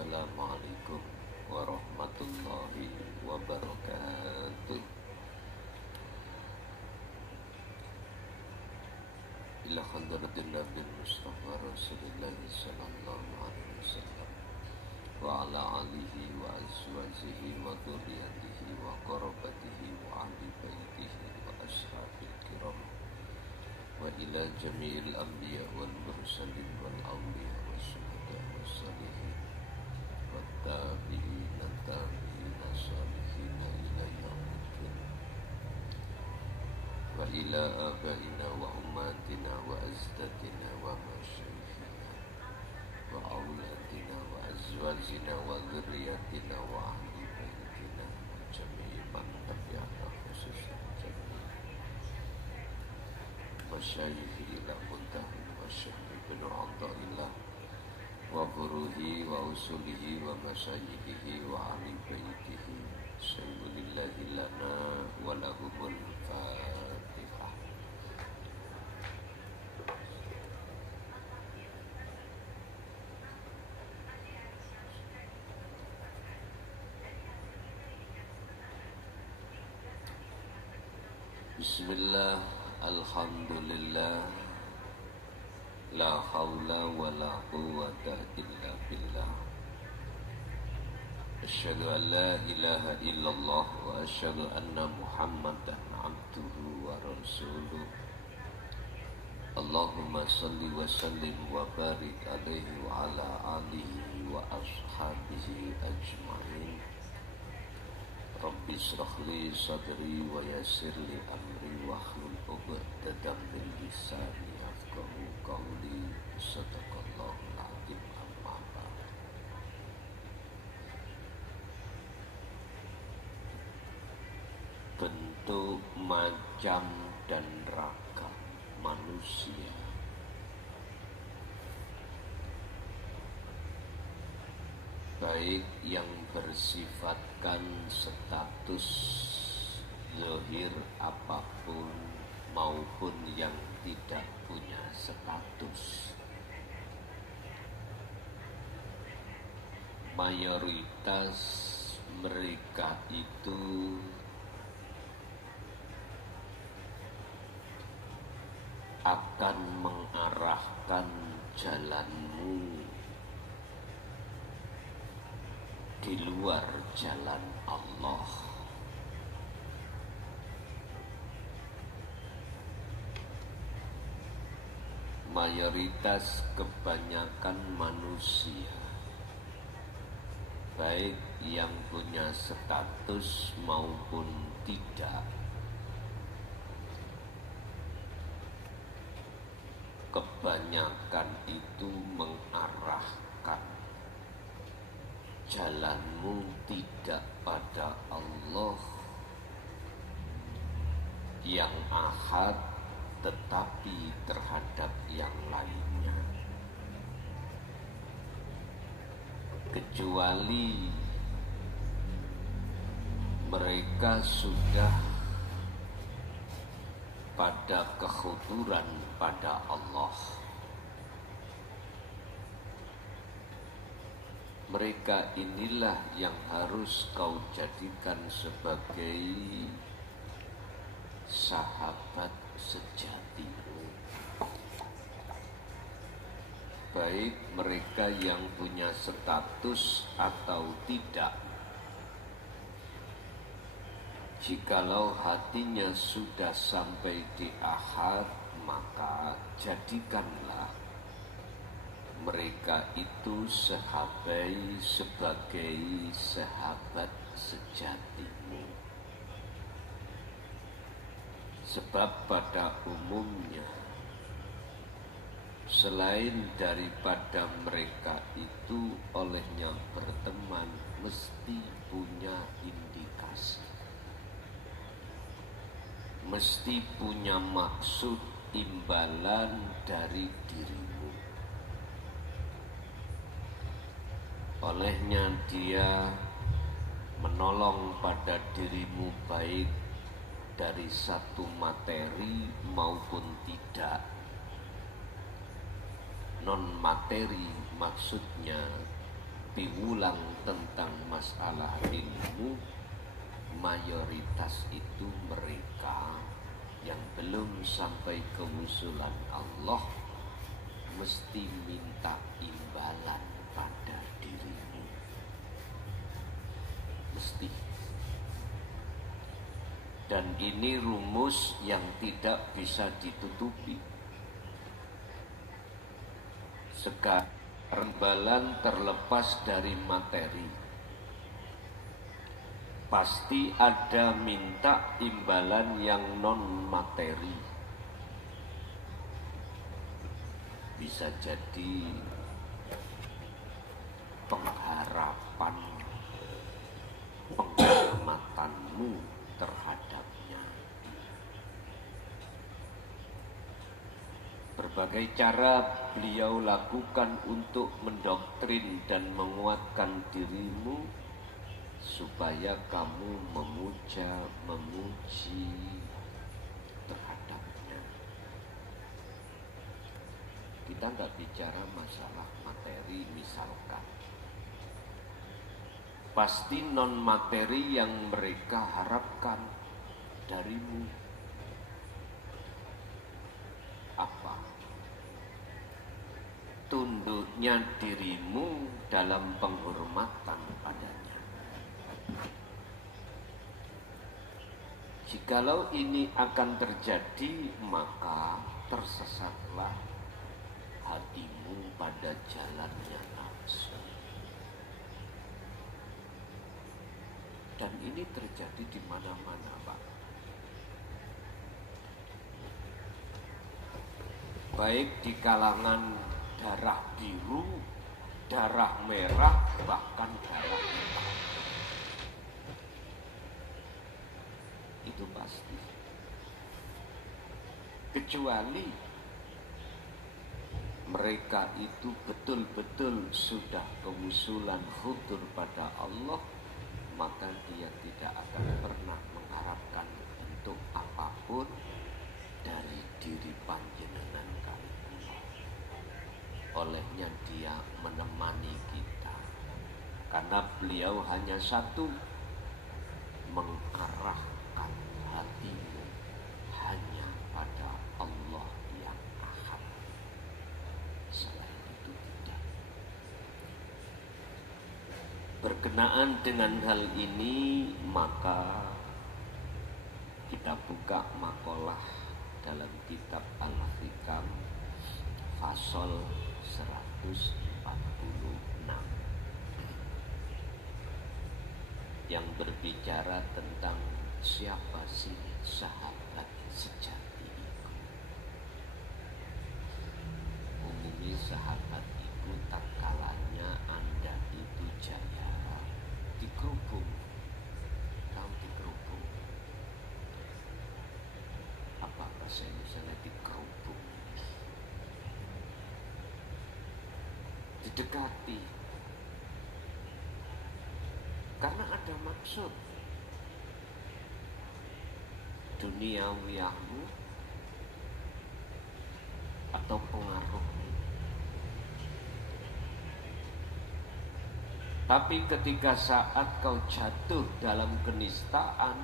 Assalamualaikum warahmatullahi wabarakatuh. Ila hadratin Nabi Mustafa Rasulullah sallallahu alaihi wasallam wa ala alihi wa azwajihi wa dhurriyyatihi wa qarabatihi wa ahli baitihi wa ashabil kiram wa ila jami'il anbiya wal mursalin wal awliya wa syuhada wa salihin wa tabi'ina tabi'ina salihina ila yaumiddin wa ila abaina wa ummatina wa azdadina wa masyayikhina wa auladina wa azwajina wa dhurriyyatina wa ahli baitina wa jami'i man tabi'ana khususan jami'i masyayikhi ila muntahi wa syahri bin Abdillah wa buruhi wa usulihi wa masyayikhi wa ahli baitihi sayyudillahi lana wa lahumul fatihah. Bismillah, alhamdulillah, la hawla wa la quwwata illa billah. Asyhadu an la ilaha illallah wa asyhadu anna Muhammadan abduhu wa rasuluh. Allahumma salli wa sallim wa barik alaihi wa ala alihi wa ashabihi ajma'in. Rabbi shrah li sadri wa yassir li amri wahlul 'uqdatam min lisani yafqahu qawli. Shadaqallahul 'azim. Amma ba'd. Bentuk, macam dan ragam manusia baik yang bersifatkan status zahir apapun maupun yang tidak punya status, mayoritas mereka itu akan mengarahkan jalanmu di luar jalan Allah. Mayoritas kebanyakan manusia, baik yang punya status maupun tidak, kebanyakan itu mengarahkan jalanmu tidak pada Allah yang ahad, tetapi terhadap yang lainnya, kecuali mereka sudah pada kekhuduran pada Allah. Mereka inilah yang harus kau jadikan sebagai sahabat sejatimu. Baik mereka yang punya status atau tidak, jikalau hatinya sudah sampai di ahad, maka jadikanlah mereka itu sebagai sahabat sejatimu. Sebab pada umumnya selain daripada mereka itu olehnya berteman mesti punya indikasi, mesti punya maksud imbalan dari dirimu. Olehnya dia menolong pada dirimu baik dari satu materi maupun tidak. Non materi maksudnya diulang tentang masalah ilmu, mayoritas itu mereka yang belum sampai kewusulan Allah mesti minta imbalan pada dirimu. Mesti. Dan ini rumus yang tidak bisa ditutupi. Sekarang imbalan terlepas dari materi. Pasti ada minta imbalan yang non materi. Bisa jadi pengharapan, penghormatanmu terhadapnya. Berbagai cara beliau lakukan untuk mendoktrin dan menguatkan dirimu supaya kamu memuja, memuji terhadapnya. Kita nggak bicara masalah materi misalkan. Pasti non materi yang mereka harapkan darimu. Apa? Tunduknya dirimu dalam penghormatan padanya. Jikalau ini akan terjadi, maka tersesatlah hatimu pada jalannya nafsu. Dan ini terjadi di mana-mana, Pak. Baik di kalangan darah biru, darah merah, bahkan darah hitam. Itu pasti. Kecuali mereka itu betul-betul sudah kewusulan khudur pada Allah, maka dia tidak akan pernah mengharapkan bentuk apapun dari diri panjenengan kali ini. Olehnya dia menemani kita, karena beliau hanya satu, mengarahkan hatimu hanya pada Allah yang Ahad. Selain itu tidak. Berkenaan dengan hal ini, maka kita buka makalah dalam kitab Al-Hikam Fasol 146 yang berbicara tentang siapa sih sahabat sejati itu. Umumnya sahabat itu tak kalanya Anda itu jaya dikerubung. Tahu dikerubung? Apa bahasa Indonesia dikerubung? Didekati. Karena ada maksud duniawiyahmu atau pengaruhmu. Tapi ketika saat kau jatuh dalam kenistaan,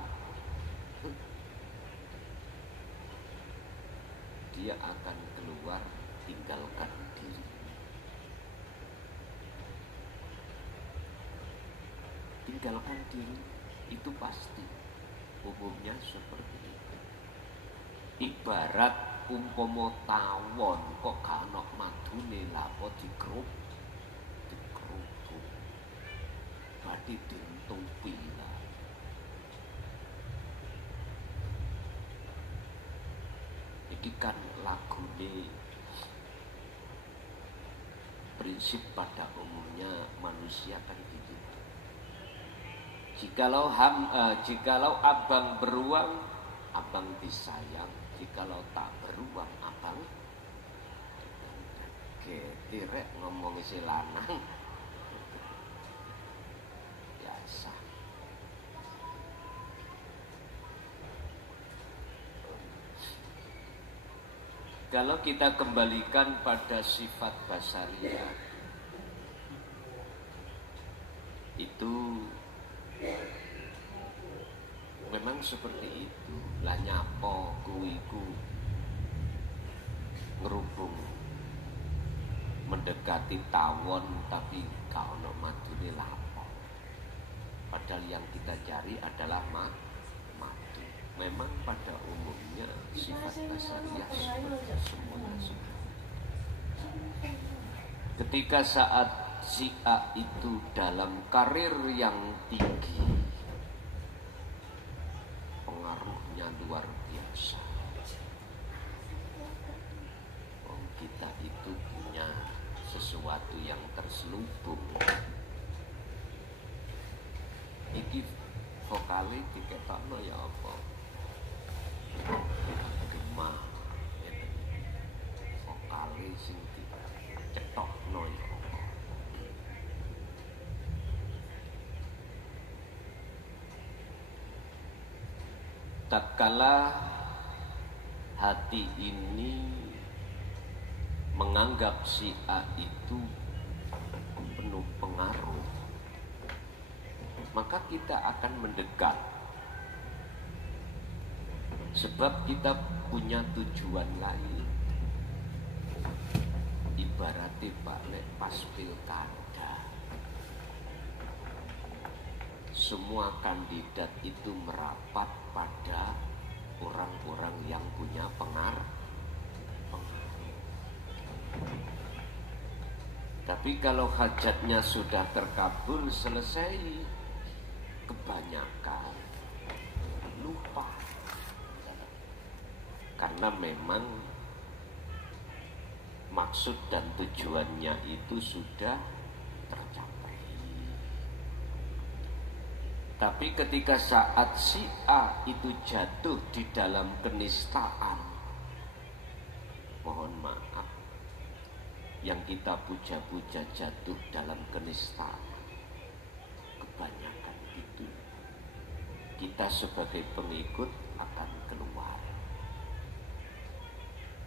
dia akan keluar, tinggalkan diri. Tinggalkan diri itu pasti, umumnya seperti itu. Ibarat umpama tawon kok gak ana madune, lha kok dikerubung, berarti ditutupi lah. Iki kan lagune prinsip pada umumnya manusia kan gitu. Jikalau abang beruang, abang disayang. Jikalau tak beruang, abang tirek ngomong si lanang. Biasa. Kalau kita kembalikan pada sifat basariyah, itu memang seperti itu. Lah nyapo kuwi ku ngerubung mendekati tawon tapi gak ono madune lapo. Padahal yang kita cari adalah madu. Memang pada umumnya sifat basariah semuanya. Ketika saat si A itu dalam karir yang tinggi, pengaruhnya luar biasa. Kita itu punya sesuatu yang terselubung. Iki vokale diketokno ya apa? Gemah. Vokale sing dicetokno ya apa? Tatkala hati ini menganggap si A itu penuh pengaruh, maka kita akan mendekat. Sebab kita punya tujuan lain. Ibaratnya Pak Lek pas pilkada, semua kandidat itu merapat pada orang-orang yang punya pengaruh. Tapi kalau hajatnya sudah terkabul, selesai, kebanyakan lupa. Karena memang maksud dan tujuannya itu sudah tercapai. Tapi ketika saat si A itu jatuh di dalam kenistaan, mohon maaf, yang kita puja-puja jatuh dalam kenistaan, kebanyakan itu kita sebagai pengikut akan keluar.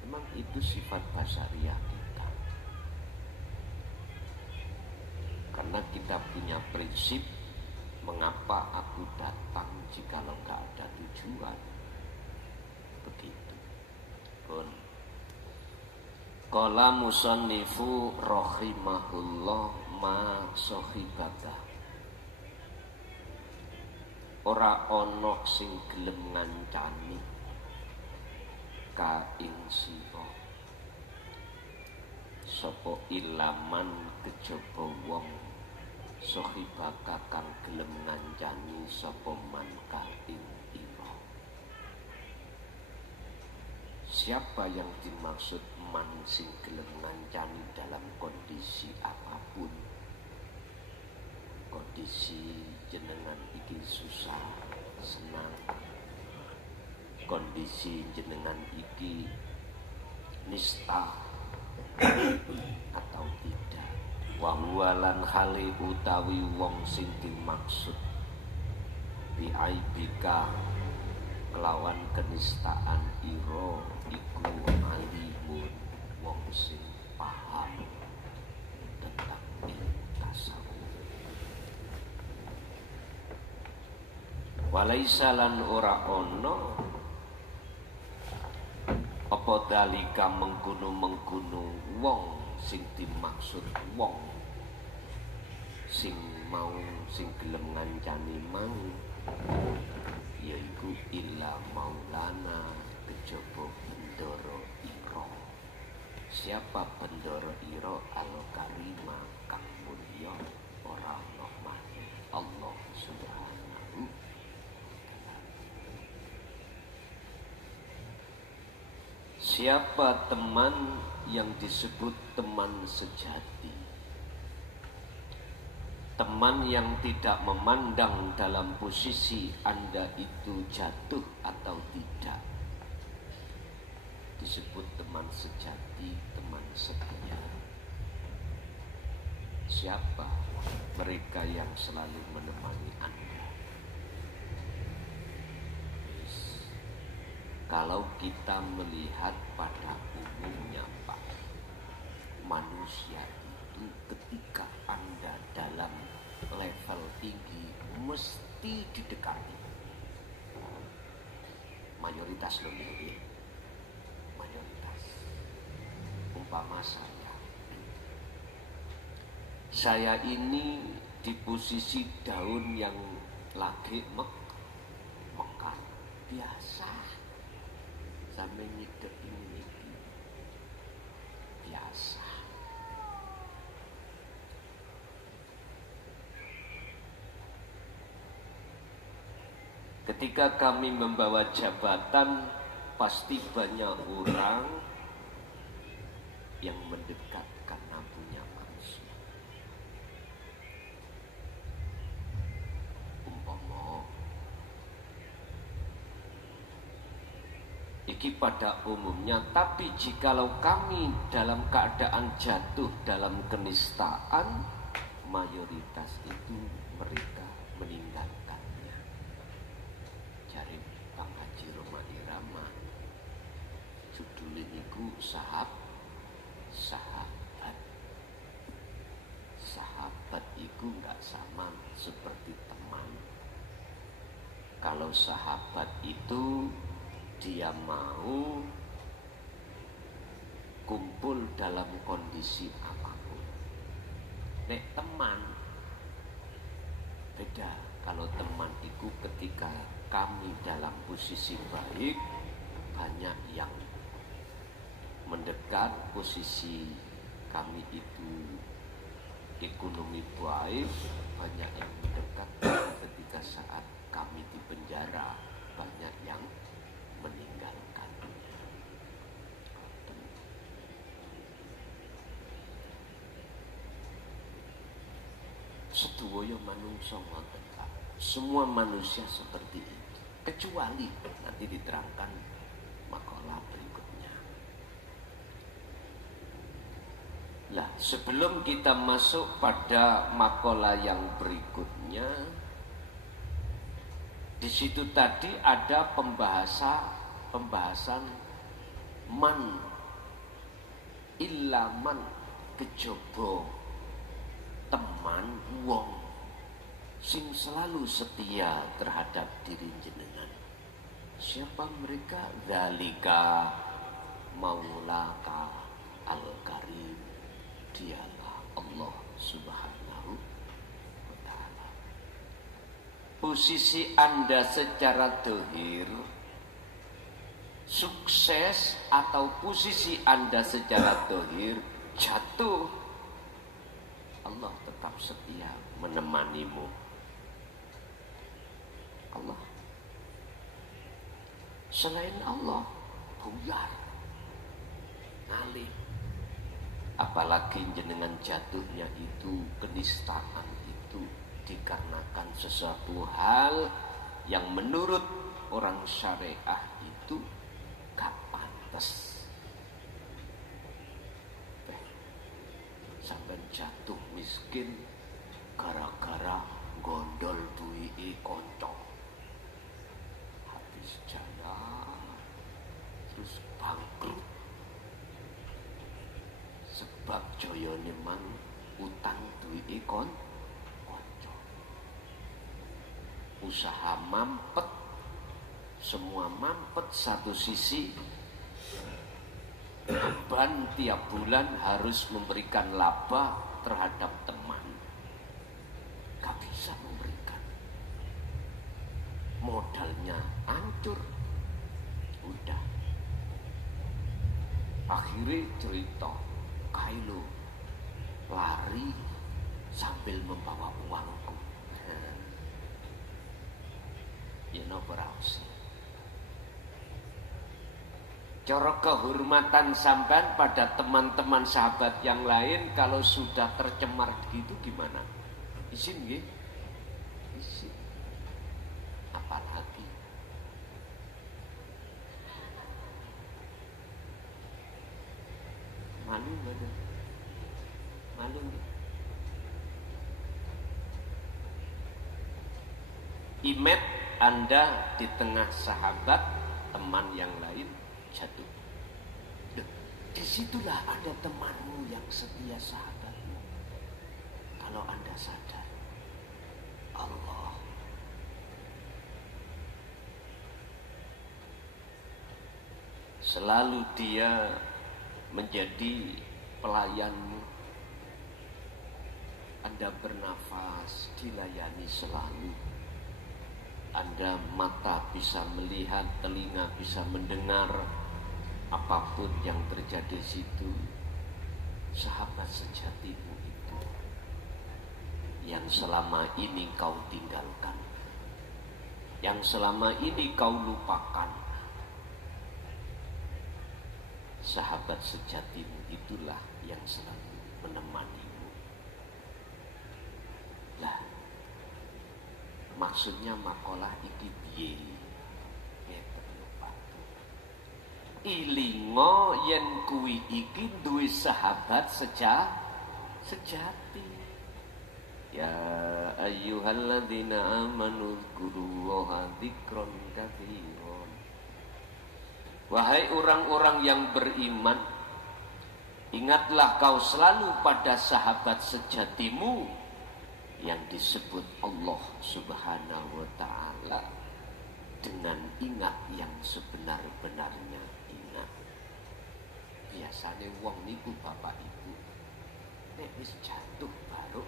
Memang itu sifat basariah kita. Karena kita punya prinsip, mengapa aku datang jikalau gak ada tujuan. Begitu. Qala musannifu rahimahullah ma sahibata. Ora ana sing gelem ngancani ka ing sira sapa ilaman kejaba wong sahibaka kang gelem ngancani sapa man ka ing ira. Siapa yang dimaksud man sing gelem ngancani dalam kondisi apapun? Kondisi jenengan iki susah, senang, kondisi jenengan iki nista atau tidak. Wa huwalan hale utawi wong sing dimaksud biaibika kelawan kenistaan ira iku alimun wong sing paham tentang tasawuf. Walaisa lan ora ono apa dalika mengkono-mengkono wong sing dimaksud wong sing mau sing gelem ngancani mang yaiku illa maulana kejaba bendoro ira. Siapa bendoro ira al-karima kang mulya ora ana Allah Subhanahu. Siapa teman yang disebut teman sejati? Teman yang tidak memandang dalam posisi Anda itu jatuh atau tidak. Disebut teman sejati, teman setia. Siapa mereka yang selalu menemani Anda? Kalau kita melihat pada umumnya Pak, manusia itu ketika Anda dalam level tinggi mesti didekati. Mayoritas loh ini, mayoritas. Umpama saya ini di posisi daun yang lagi mekar biasa, sampai ngidep ini biasa. Ketika kami membawa jabatan, pasti banyak orang yang mendekat karena punya manusia. Umpama iki pada umumnya, tapi jikalau kami dalam keadaan jatuh dalam kenistaan, mayoritas itu mereka meninggalkannya. Cari Bang Haji Roma Irama, judulnya niku sahabat. Sahabat itu nggak sama seperti teman. Kalau sahabat itu dia mau kumpul dalam kondisi apapun. Nek teman beda. Kalau teman itu ketika kami dalam posisi baik, banyak yang mendekat. Posisi kami itu ekonomi baik, banyak yang mendekat. Ketika saat kami di penjara, banyak yang meninggalkan. Sedoyo manungsa ngoten Pak. Semua manusia seperti itu, kecuali nanti diterangkan makalah berikutnya. Lah, sebelum kita masuk pada makalah yang berikutnya, di situ tadi ada pembahasan man ilaman kejaba teman wong sing selalu setia terhadap diri jenengan. Siapa mereka? Dzalika maulaka al-karim, dialah Allah Subhanahu wa ta'ala. Posisi Anda secara dohir sukses atau posisi Anda secara dohir jatuh, Allah tetap setia menemanimu. Allah. Selain Allah, buyar, ngalih. Apalagi jenengan jatuhnya itu, kenistaan itu dikarenakan sesuatu hal yang menurut orang syariah itu gak pantas. Sampai jatuh miskin gara-gara gondol duwi konco, habis jaya terus bangkrut sebab joyone mang utang duwi konco. Usaha mampet, semua mampet. Satu sisi beban tiap bulan harus memberikan laba terhadap teman, gak bisa memberikan, modalnya hancur. Udah, akhirnya cerita Kailo lari sambil membawa uangku. Ya no berausi. Cara kehormatan sampean pada teman-teman sahabat yang lain kalau sudah tercemar gitu gimana? Izin nggih? Izin. Apalagi malu nggak ada? Malu nggak? Imet Anda di tengah sahabat, teman yang lain jatuh. Disitulah ada temanmu yang setia, sahabatmu. Kalau Anda sadar, Allah. Selalu dia menjadi pelayanmu. Anda bernafas dilayani selalu. Anda mata bisa melihat, telinga bisa mendengar apapun yang terjadi di situ. Sahabat sejatimu itu yang selama ini kau tinggalkan, yang selama ini kau lupakan. Sahabat sejatimu itulah yang selalu menemanimu. Lah, maksudnya makalah iki piye? Ilingo yen kuwi iki duwe sahabat sejati. Ya ayyuhalladzina amanu dzkurullaha dzikron katsiran. Wahai orang-orang yang beriman, ingatlah kau selalu pada sahabat sejatimu yang disebut Allah Subhanahu wa ta'ala dengan ingat yang sebenar-benarnya ingat. Biasanya wong niku bapak ibu nek wis jatuh baru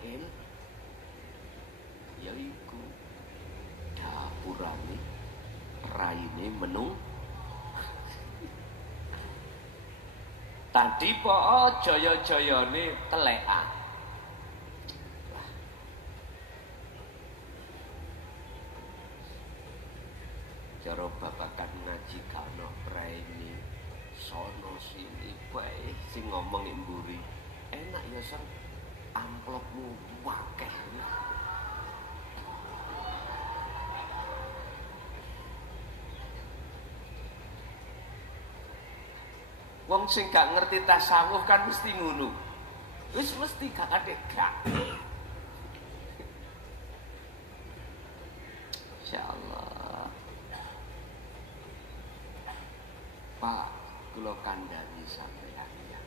ya iku dapurane raine menung. Tadi po jaya-jayane telekan. Cara babakan ngaji kano praini sono sini bae sing ngomong mburi enak ya Sang, amplopmu wakeh. Wong sing gak ngerti tasawuf kan mesti ngono. Wis mesti gak adek gak. Insyaallah. Pak, kula kandhani sampeyan ya.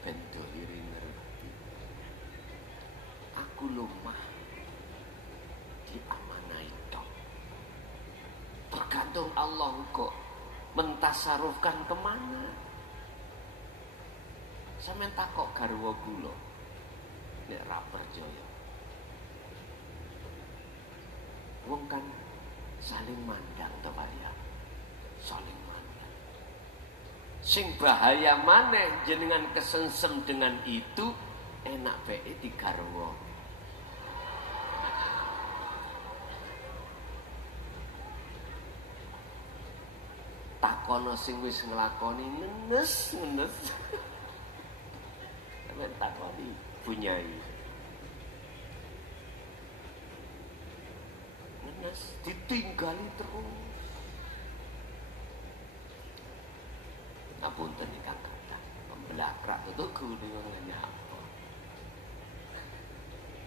Ben dohire ngerti. Aku lumah diamanai tok. Tergantung Allah kok mentasarufkan kemana. Sampeyan takok garwa kula nek ra percaya. Wong kan saling mandang to Pak ya. Saling mandang. Sing bahaya maneh jenengan kesengsem dengan itu enak bae digarwa. Takono sing wis nglakoni nenes. Sampeyan takoni bunyai. Nenes ditinggali terus. Ngapunten ingkang kathah, pembelakrak tutuku dengan apa.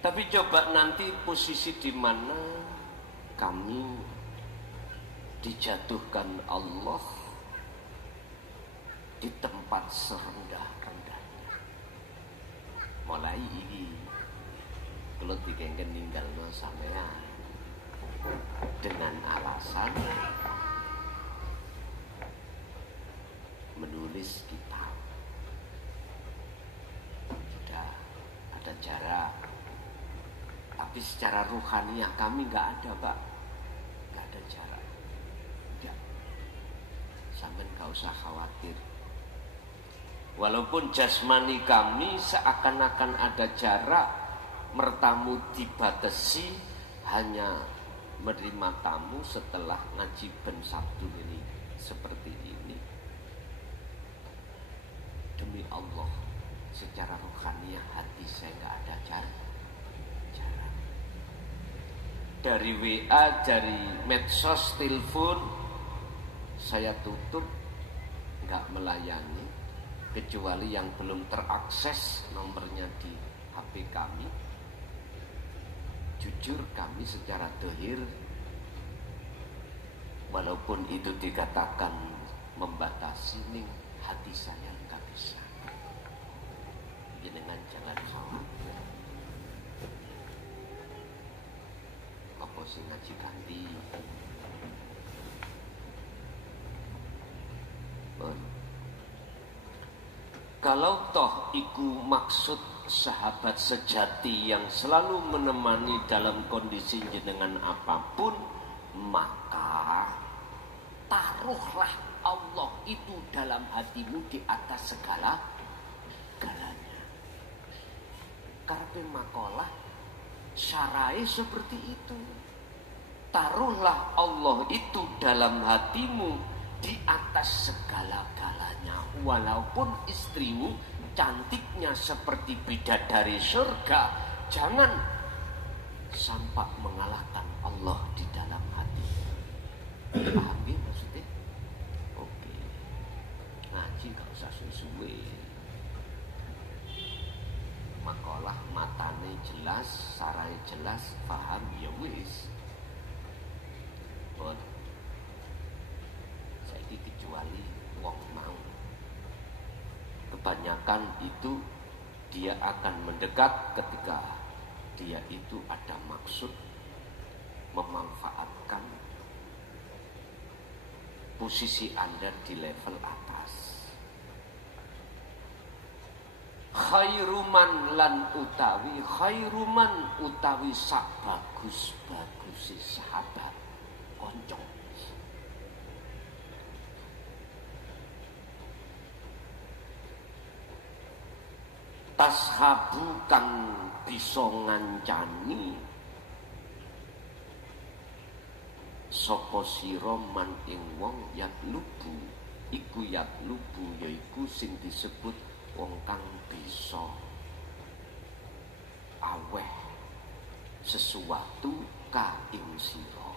Tapi coba nanti posisi di mana kami dijatuhkan Allah di tempat serendah-rendahnya. Mulai ini kalau dikengken ninggalno sampean dengan alasan menulis kitab. Sudah ada jarak. Tapi secara ruhaniah kami nggak ada, Pak. Nggak ada jarak. Nggak. Sampeyan nggak usah khawatir. Walaupun jasmani kami seakan-akan ada jarak, mertamu dibatasi hanya menerima tamu setelah ngaji ben Sabtu ini seperti ini. Demi Allah, secara rohaniah hati saya nggak ada jarak. Dari WA, dari medsos, telepon saya tutup, nggak melayani kecuali yang belum terakses nomornya di HP kami. Jujur kami secara dohir, walaupun itu dikatakan membatasi ning hati saya nggak bisa. Jenengan jangan khawatir. apa sing ngaji ganti. Kalau toh iku maksud sahabat sejati yang selalu menemani dalam kondisi jenengan apapun, maka taruhlah Allah itu dalam hatimu di atas segala-galanya. Karena makalah syarai seperti itu. Taruhlah Allah itu dalam hatimu di atas segala-galanya. Walaupun istrimu cantiknya seperti bidadari surga, jangan sampai mengalahkan Allah di dalam hati. Paham ya maksudnya? Oke. Ngaji gak usah suwe-suwe. Makalah matane jelas, sarai jelas, paham ya wis. Bon. Saiki kecuali wong mau. Kebanyakan itu dia akan mendekat ketika dia itu ada maksud memanfaatkan posisi Anda di level atas. Khairuman lan utawi sak bagus-bagusi sahabat konco. Tashabu kang bisa ngancani sapa sira man ing wong yatlubu iku yatlubu yaiku sing disebut wong kang bisa aweh sesuatu ka ing sira.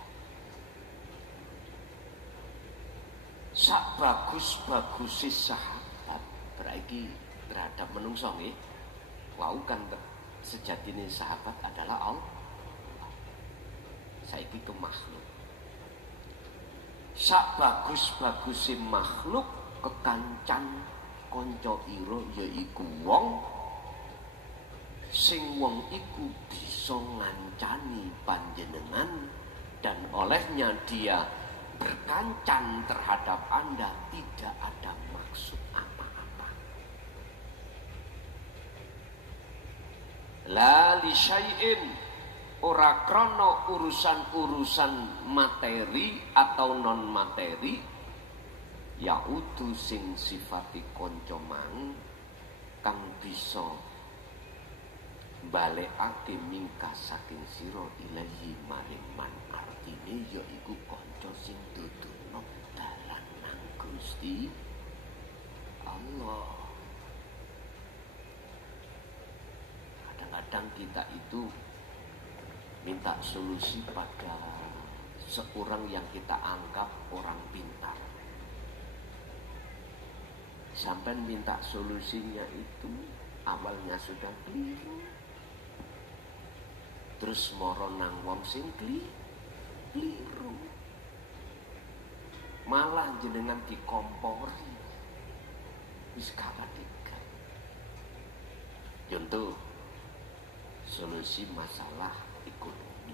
Sak bagus-bagusi sahabat berarti terhadap menungso nggih. Wau kan sejatine sahabat adalah Allah. Saiki ke makhluk. Sak bagus-baguse makhluk kekancan kanca ira yaiku wong sing wong iku bisa ngancani panjenengan dan olehnya dia berkancan terhadap Anda tidak ada maksud apa-apa. La li syai'in, ora krana urusan-urusan materi atau non materi, yaudu sing sifati kanca mang kang bisa balekake mingkah saking sira ilahi maring man, artine yaiku kanca sing dudono dalan nang Gusti Allah. Kadang kita itu minta solusi pada seorang yang kita anggap orang pintar. Sampai minta solusinya itu awalnya sudah keliru, terus moro nang wong sing keliru, malah jenengan dikompori wis kabadikan. Contoh solusi masalah ekonomi.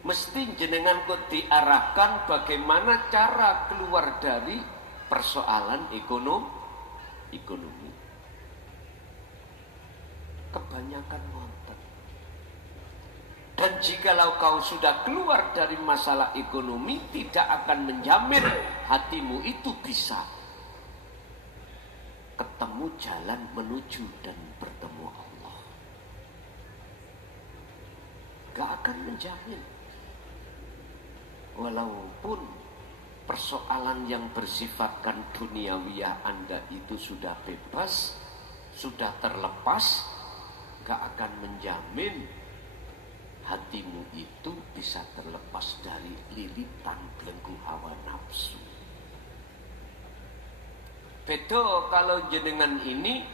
Mesti jenengan kok diarahkan bagaimana cara keluar dari persoalan ekonomi. Kebanyakan wonten. Dan jikalau kau sudah keluar dari masalah ekonomi, tidak akan menjamin hatimu itu bisa ketemu jalan menuju dan bertemu Allah. Gak akan menjamin. Walaupun persoalan yang bersifatkan duniawiyah Anda itu sudah bebas, sudah terlepas, gak akan menjamin hatimu itu bisa terlepas dari lilitan belenggu hawa nafsu. Beda kalau jenengan ini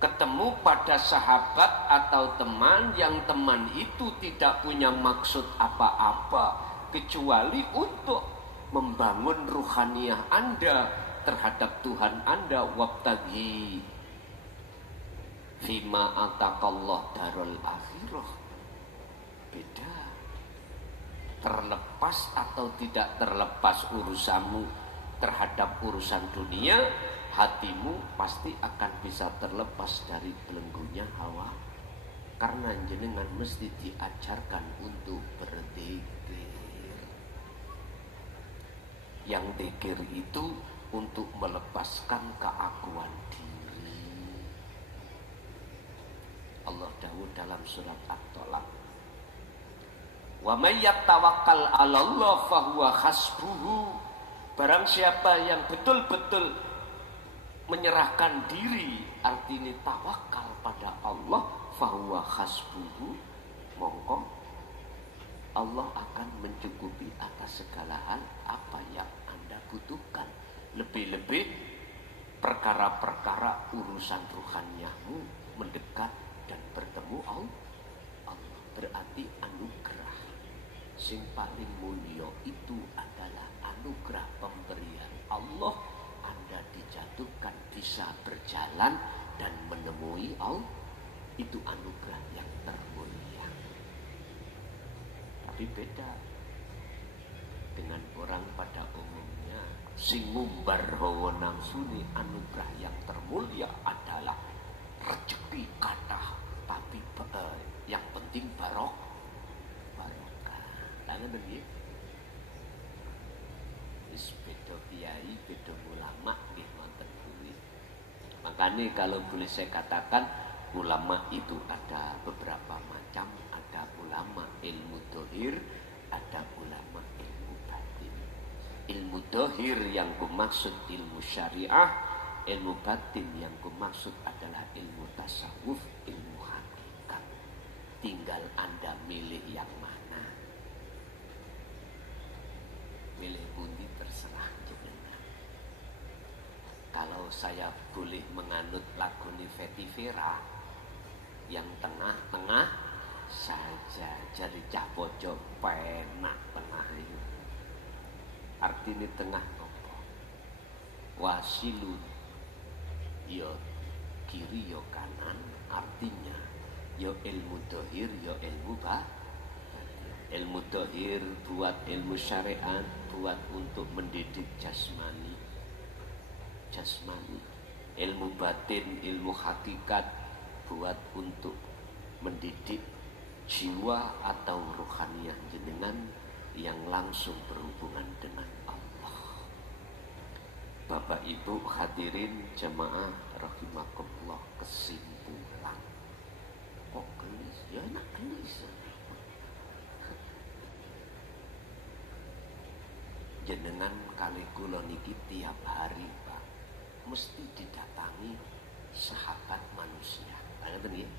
ketemu pada sahabat atau teman yang teman itu tidak punya maksud apa-apa kecuali untuk membangun ruhaniyah Anda terhadap Tuhan Anda. Wabtaghi Fima atakallah darul akhirah. Beda. Terlepas atau tidak terlepas urusanmu terhadap urusan dunia, hatimu pasti akan bisa terlepas dari belenggunya hawa. Karena jenengan mesti diajarkan untuk berzikir. Yang zikir itu untuk melepaskan keakuan diri. Allah dawuh dalam surat At-Tolak, wa may yattawakkal 'alallah fahuwa hasbuhu. Barang siapa yang betul-betul menyerahkan diri, artinya tawakal pada Allah, fahuwa hasbuhu, mongko Allah akan mencukupi atas segala hal apa yang Anda butuhkan. Lebih-lebih perkara-perkara urusan ruhaniahmu mendekat dan bertemu Allah. Berarti anugerah. Sing paling mulia itu adalah anugerah pemberian Allah. Anda dijatuhkan bisa berjalan dan menemui Allah. Itu anugerah yang termulia. Tapi beda dengan orang pada umumnya. Sing ngumbar hawa nafsune, anugerah yang termulia adalah rezeki kathah, tapi yang penting barokah. Karena begitu, wis beda kiai, beda ulama nggih wonten kuwi. Makanya kalau boleh saya katakan, ulama itu ada beberapa macam. Ada ulama ilmu dohir, ada ulama ilmu batin. Ilmu dohir yang kumaksud ilmu syariah, ilmu batin yang kumaksud adalah ilmu tasawuf, ilmu hakikat. Tinggal Anda milih yang mana. Milih pundi terserah jenengan. Kalau saya boleh menganut lagu Fety Vera, yang tengah-tengah saja, jadi cah pojok penak tengah itu. Artinya tengah apa? Wasilun, yo kiri yo kanan, artinya yo ilmu dohir yo ilmu batin. Ilmu dohir buat ilmu syariat, buat untuk mendidik jasmani. Ilmu batin, ilmu hakikat, buat untuk mendidik jiwa atau ruhaniah jenengan yang langsung berhubungan dengan Allah. Bapak Ibu hadirin jemaah rahimakumullah, kesimpulan. Kok gelis? Ya enak gelis. Jenengan kali kula niki tiap hari Pak mesti didatangi sahabat manusia. Ngerti nggih?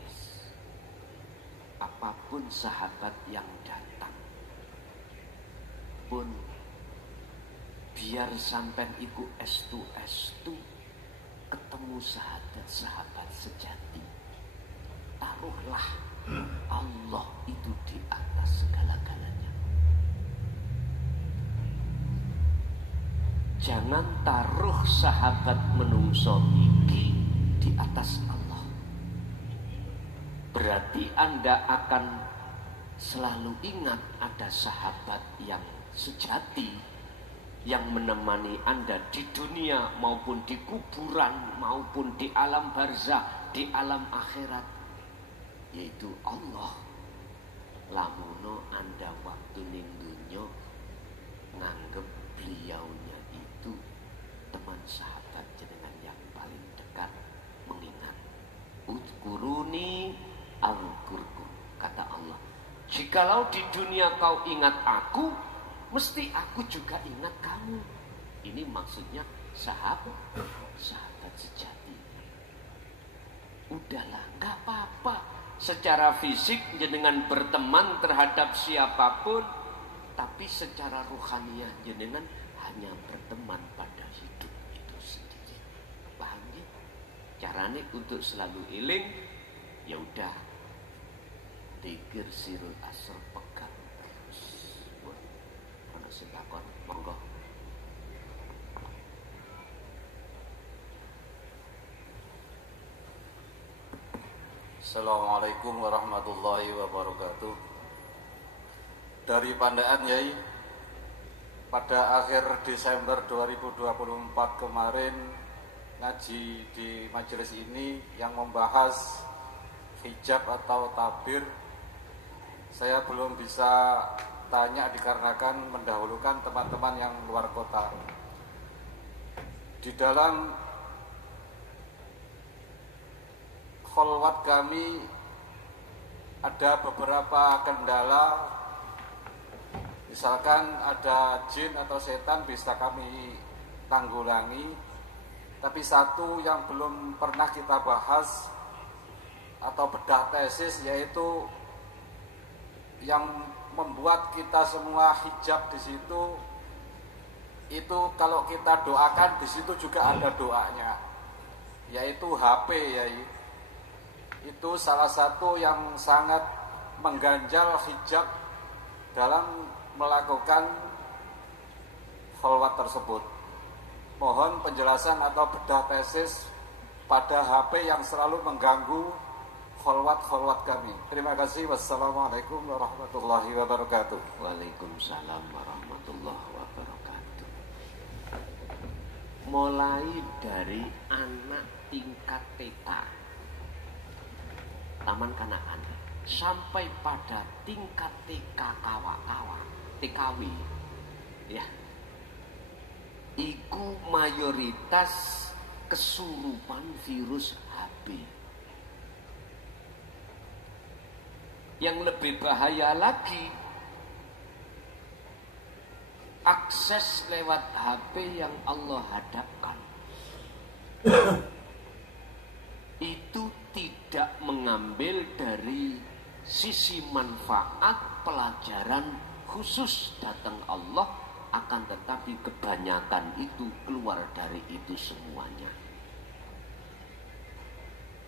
Yes. Apapun sahabat yang datang pun biar sampai iku estu ketemu sahabat sejati. Taruhlah Allah itu di atas segala-galanya. Jangan taruh sahabat menungso iki di atas Allah. Berarti Anda akan selalu ingat ada sahabat yang sejati yang menemani Anda di dunia maupun di kuburan maupun di alam barzah, di alam akhirat, yaitu Allah. Lamuno Anda waktu ning dunya nganggep beliaunya itu teman sahabat jenengan yang paling dekat, mengingat udkuruni azkurkum, kata Allah. Jikalau di dunia kau ingat aku, mesti aku juga ingat kamu. Ini maksudnya sahabat sejati. Udahlah, gak apa-apa. Secara fisik jenengan berteman terhadap siapapun, tapi secara ruhaniah jenengan hanya berteman pada hidup itu sendiri. Paham ya? Caranya untuk selalu iling, ya udah, zikir sirul asr pegang terus. Ana sing takon, monggo. Assalamualaikum warahmatullahi wabarakatuh. Dari Pandaan Yai, pada akhir Desember 2024 kemarin ngaji di majelis ini yang membahas hijab atau tabir. Saya belum bisa tanya dikarenakan mendahulukan teman-teman yang luar kota. Di dalam kholwat kami ada beberapa kendala, misalkan ada jin atau setan bisa kami tanggulangi, tapi satu yang belum pernah kita bahas atau bedah tesis, yaitu yang membuat kita semua hijab di situ. Itu kalau kita doakan di situ juga ada doanya, yaitu HP, yaitu itu salah satu yang sangat mengganjal hijab dalam melakukan kholwat tersebut. Mohon penjelasan atau bedah tesis pada HP yang selalu mengganggu kholwat kami. Terima kasih. Wassalamualaikum warahmatullahi wabarakatuh. Waalaikumsalam warahmatullahi wabarakatuh. Mulai dari anak tingkat TK, taman kanak-kanak, sampai pada tingkat TK TKW, ya, iku mayoritas kesurupan virus HP. Yang lebih bahaya lagi, akses lewat HP yang Allah hadapkan itu tidak mengambil dari sisi manfaat pelajaran khusus datang Allah, akan tetapi kebanyakan itu keluar dari itu semuanya.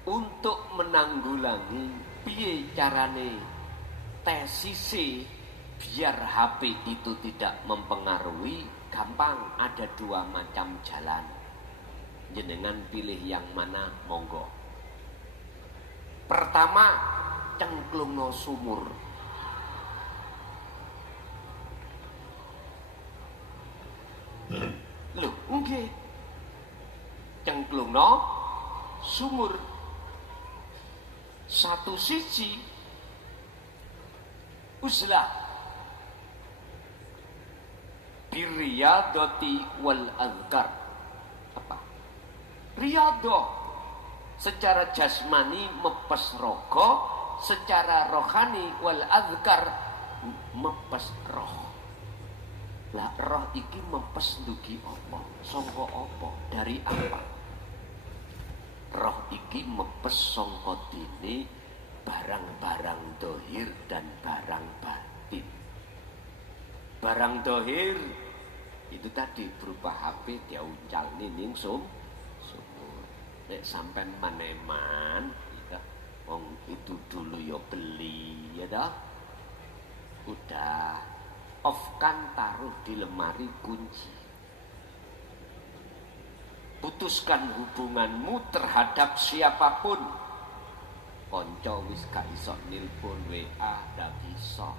Untuk menanggulangi piye carane tesise biar HP itu tidak mempengaruhi, gampang, ada dua macam jalan. Jenengan pilih yang mana, monggo. Pertama, cengklungno sumur. Loh, nggih. Cengklungno sumur. Satu siji uzlah birriyadati wal azkar. Apa? Riyadhah secara jasmani mepes rogo, secara rohani wal azkar mepes roh. Lah roh iki mepes dugi apa? Sangka apa? Dari apa? Roh iki mepes sangka dene barang-barang dohir dan barang batin. Barang dohir itu tadi berupa HP dia uncal ning sumur. Nek sampean maneman, ya, wong itu dulu ya beli, ya dah. Udah off kan, taruh di lemari kunci. Putuskan hubunganmu terhadap siapapun. Konco wis gak iso nilpon, WA gak bisa.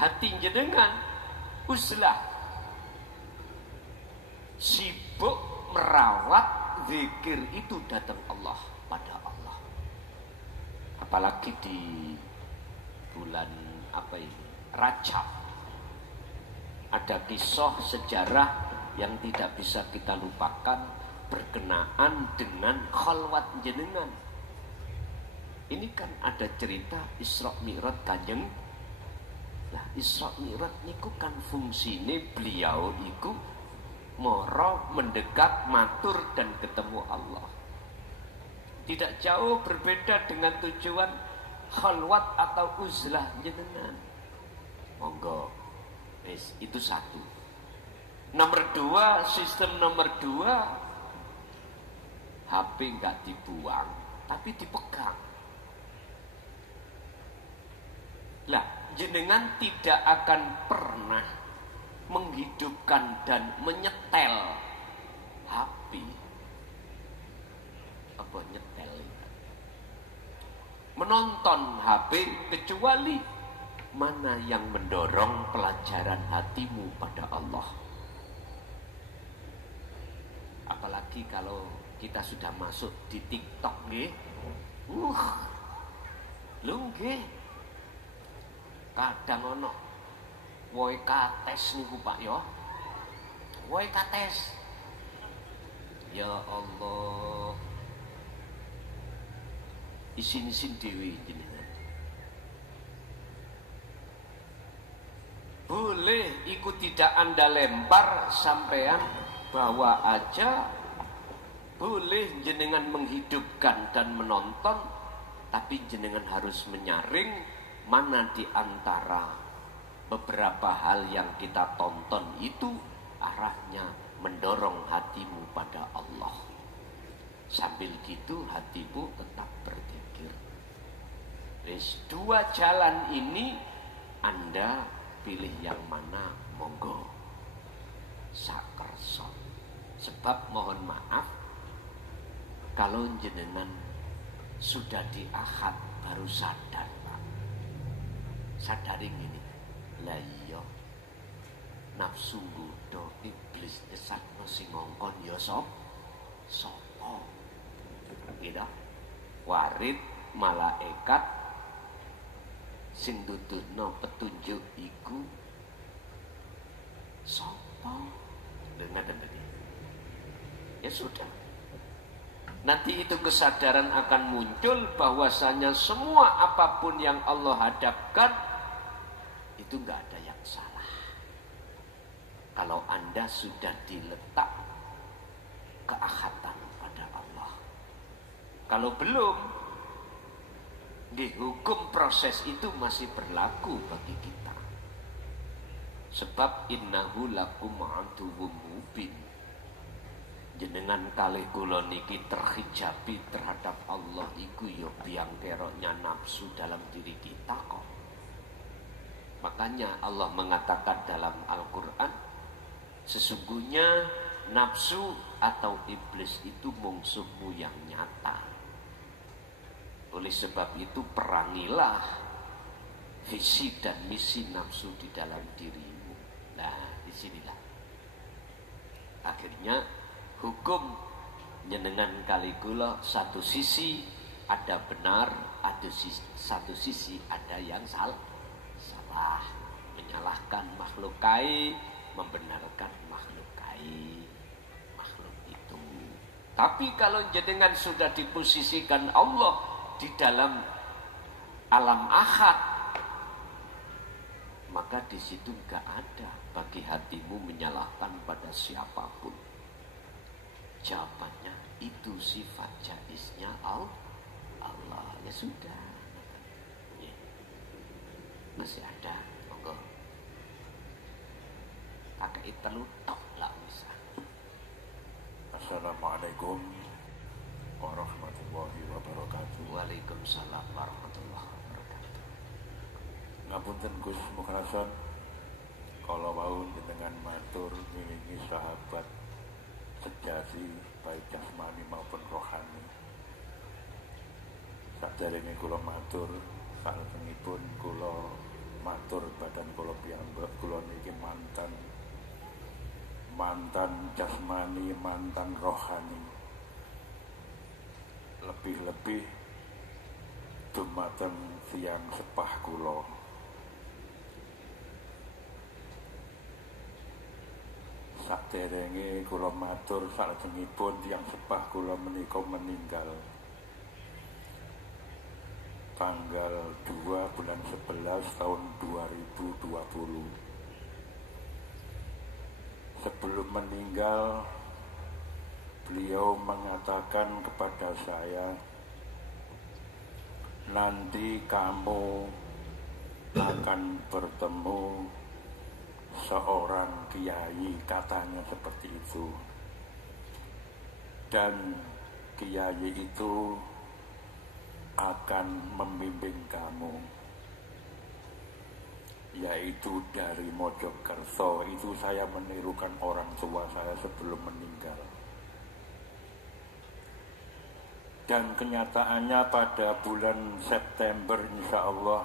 Hati jenengan uslah sibuk merawat zikir itu datang Allah, pada Allah. Apalagi di bulan apa ini, Rajab, ada kisah sejarah yang tidak bisa kita lupakan berkenaan dengan khalwat jenengan. Ini kan ada cerita Isra Mi'raj Kanjeng. Nah, Isra Mi'raj niku kan fungsine beliau iku moro mendekat, matur dan ketemu Allah. Tidak jauh berbeda dengan tujuan khalwat atau uzlah jenengan. Monggo, itu satu. Nomor dua, sistem nomor dua, HP nggak dibuang, tapi dipegang. Lah, jenengan tidak akan pernah menghidupkan dan menyetel HP. Apa nyetel? menonton HP kecuali mana yang mendorong pelajaran hatimu pada Allah. Apalagi kalau kita sudah masuk di TikTok nggih. Lho nggih. Kadang ono woi kates niku Pak ya. Woi kates. Ya Allah. Isin-isin dewi jenengan. Boleh ikut tidak Anda lempar sampean bawa aja. Boleh jenengan menghidupkan dan menonton, tapi jenengan harus menyaring mana di antara beberapa hal yang kita tonton itu arahnya mendorong hatimu pada Allah. Sambil gitu hatimu tetap berpikir. Dua jalan ini Anda pilih yang mana, monggo. Sakerso. Sebab mohon maaf, kalau jenengan sudah di ahad baru sadar Pak. Sadaring ini. Lah iya. Nafsu nggodha iblis desakno sing ngongkon ya sapa? Gitu. Warid malaikat sing duduhno petunjuk iku sapa? Dengar tadi. Ya sudah. Nanti itu kesadaran akan muncul bahwasanya semua apapun yang Allah hadapkan itu enggak ada yang salah. Kalau Anda sudah diletak keahatan pada Allah. Kalau belum, di hukum proses itu masih berlaku bagi kita. Sebab innahu lakum aduwwum mubin. Jenengan kalih kula niki terhijabi terhadap Allah iku ya biang keroknya nafsu dalam diri kita kok. Makanya Allah mengatakan dalam Al-Qur'an, sesungguhnya nafsu atau iblis itu musuhmu yang nyata. Oleh sebab itu perangilah visi dan misi nafsu di dalam dirimu. Nah, disinilah akhirnya hukum jenengan kali kula satu sisi ada benar, satu sisi ada yang salah, menyalahkan makhluk kai, membenarkan makhluk kai, makhluk itu. Tapi kalau jenengan sudah diposisikan Allah di dalam alam ahad, maka di situ enggak ada bagi hatimu menyalahkan pada siapapun. Jawabannya itu sifat jaiznya Allah. Ya sudah. Ya. Masih ada, monggo. Pakai telu tok lah bisa. Assalamualaikum warahmatullahi wabarakatuh. Waalaikumsalam warahmatullahi wabarakatuh. Ngapunten Gus Mukhrason, kalau mau dengan matur ngiringi sahabat sejati baik jasmani maupun rohani. Saderenge kula matur, salajengipun kula matur badan kula piyambak, kula niki mantan jasmani, mantan rohani. Lebih-lebih dumateng tiyang sepah kula. Saderenge kula matur salajengipun tiyang sepah kula menika meninggal tanggal 2 bulan 11 tahun 2020. Sebelum meninggal, beliau mengatakan kepada saya, nanti kamu akan bertemu seorang kiai, katanya seperti itu. Dan kiai itu akan membimbing kamu, yaitu dari Mojokerto. Itu saya menirukan orang tua saya sebelum meninggal. Dan kenyataannya pada bulan September insya Allah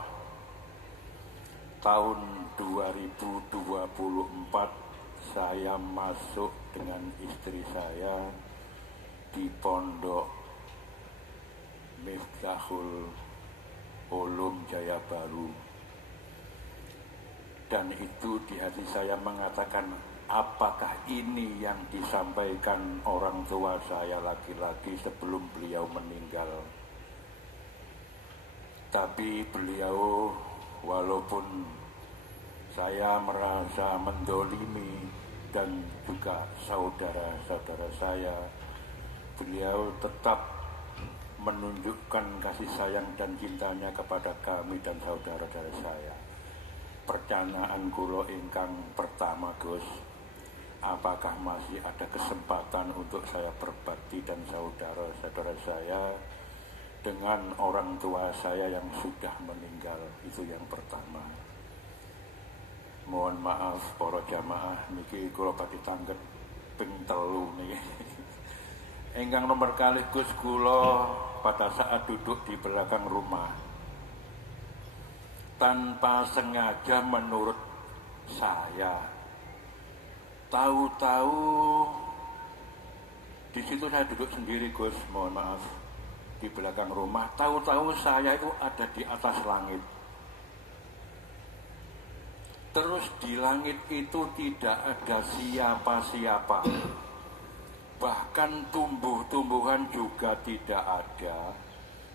tahun 2024 saya masuk dengan istri saya di Pondok Miftahul Ulum Jaya Baru. Dan itu di hati saya mengatakan, apakah ini yang disampaikan orang tua saya laki-laki sebelum beliau meninggal? Tapi beliau, walaupun saya merasa mendolimi dan juga saudara-saudara saya, beliau tetap menunjukkan kasih sayang dan cintanya kepada kami dan saudara-saudara saya. Pertanyaan kula ingkang pertama, Gus, apakah masih ada kesempatan untuk saya berbakti dan saudara-saudara saya dengan orang tua saya yang sudah meninggal? Itu yang pertama. Mohon maaf para jamaah niki kula badhe tanggep ping 3 niki. Ingkang nomor kalih, Gus, kula pada saat duduk di belakang rumah tanpa sengaja menurut saya, tahu-tahu di situ saya duduk sendiri, Gus, mohon maaf, di belakang rumah, tahu-tahu saya itu ada di atas langit. Terus di langit itu tidak ada siapa-siapa, bahkan tumbuh-tumbuhan juga tidak ada,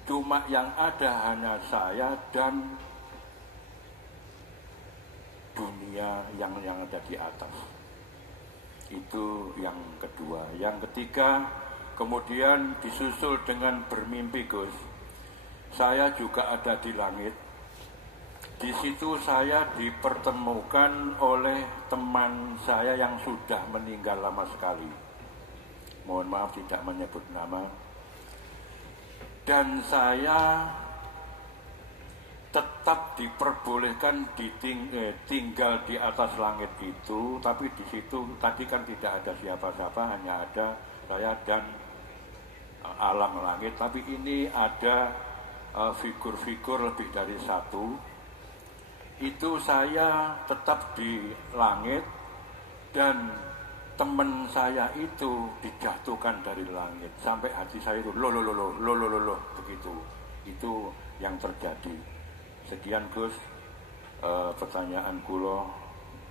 cuma yang ada hanya saya dan dunia yang ada di atas. Itu yang kedua. Yang ketiga, kemudian disusul dengan bermimpi, Gus. Saya juga ada di langit. Di situ saya dipertemukan oleh teman saya yang sudah meninggal lama sekali. Mohon maaf tidak menyebut nama. Dan saya tetap diperbolehkan tinggal di atas langit itu, tapi di situ tadi kan tidak ada siapa-siapa, hanya ada saya dan alam langit. Tapi ini ada figur-figur lebih dari satu. Itu saya tetap di langit dan teman saya itu dijatuhkan dari langit sampai hati saya itu loh begitu. Itu yang terjadi. Sekian, Gus, pertanyaan kula,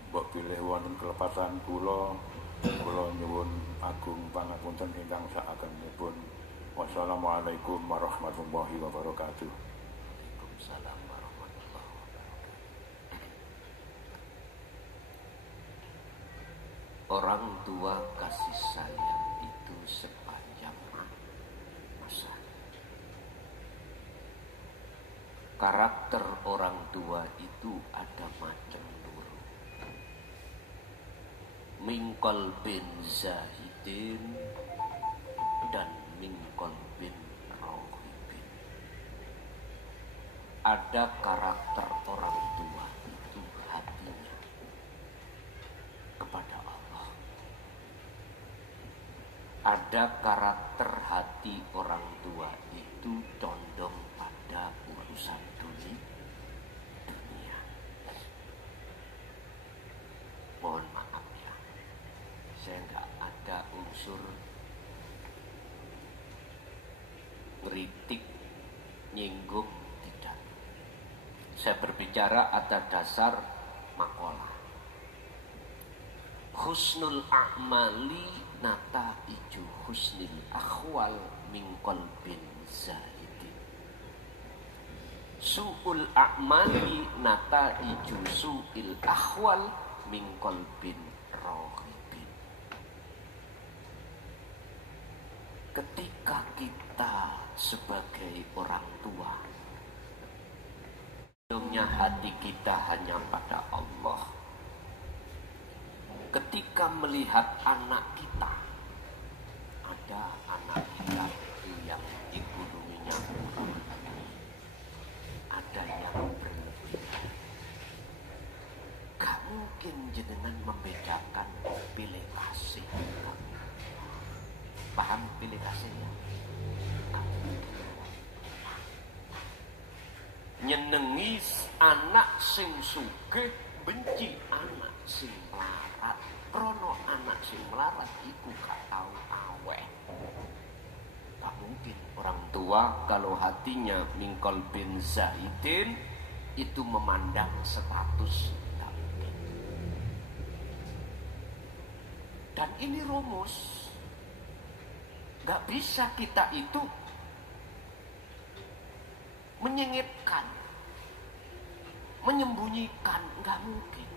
mbok pilih wonten kelepatan kula nyuwun agung pangapunten ingkang saagengipun. Wassalamualaikum warahmatullahi wabarakatuh. Waalaikumsalam warahmatullahi wabarakatuh. Orang tua kasih sayang itu sepanjang masa. Karakter orang tua itu ada macam loro. Mingkol bin zahidin dan mingkol bin rohibin. Ada karakter orang tua itu hatinya kepada Allah. Ada karakter hati orang tua itu condong pada urusan dunia. Mohon maaf ya, saya nggak ada unsur ngeritik, nyinggung, tidak. Saya berbicara atas dasar makalah. Husnul a'mali nata iju husnil akhwal min qalbin zahidin. Su'ul a'mali nata iju su'il akhwal min qalbin rohibin. Ketika kita sebagai orang tua, ujungnya hati kita hanya pada Allah. Ketika melihat anak kita, ada anak kita yang ekonominya kurang, ada yang berlebihan. Gak mungkin jenengan membedakan pilih kasih. Paham pilih kasih ya? Nyenengi anak sing sugih, benci anak sing melarat. Krono anak sing melarat iku gak tau aweh. Tak mungkin orang tua kalau hatinya mingkol bin Zaidin itu memandang status. Tak mungkin. Dan ini rumus. Gak bisa kita itu menyengitkan, menyembunyikan, nggak mungkin.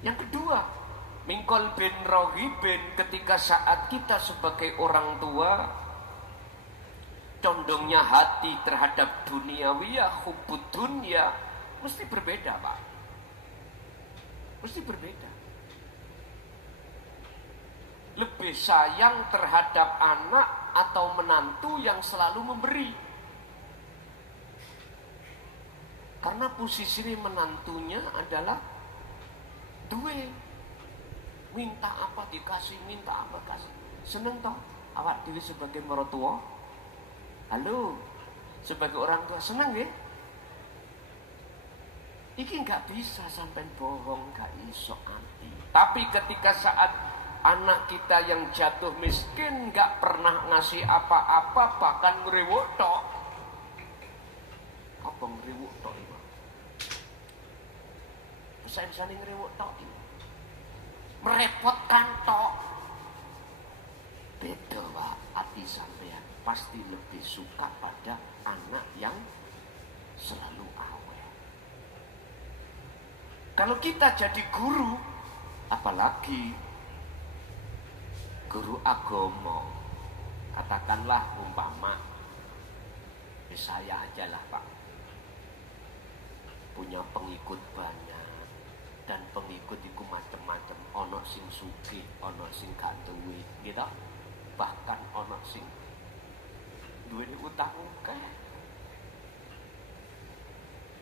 Yang kedua, mingkol bin rohibin, ketika saat kita sebagai orang tua condongnya hati terhadap duniawiyah, hubbud dunya, mesti berbeda, Pak. Mesti berbeda. Lebih sayang terhadap anak atau menantu yang selalu memberi. Karena posisi menantunya adalah duwe. Minta apa dikasih, minta apa kasih. Seneng toh awak diri sebagai mertua? Halo, sebagai orang tua seneng ya? Iki nggak bisa sampai bohong, nggak iso anti. Tapi ketika saat anak kita yang jatuh miskin nggak pernah ngasih apa-apa, bahkan ngeriwuk tok. Apa ngeriwuk tok ini? Pesan-pesan ngeriwuk tok ini merepotkan tok. Beda Pak, hati sampean pasti lebih suka pada anak yang selalu awet. Kalau kita jadi guru, apalagi guru agama, katakanlah umpama saya aja lah Pak, punya pengikut banyak, dan pengikut itu macam-macam, ono sing sugih, ono sing gak duwe, gitu. Bahkan ono sing duwe utang akeh,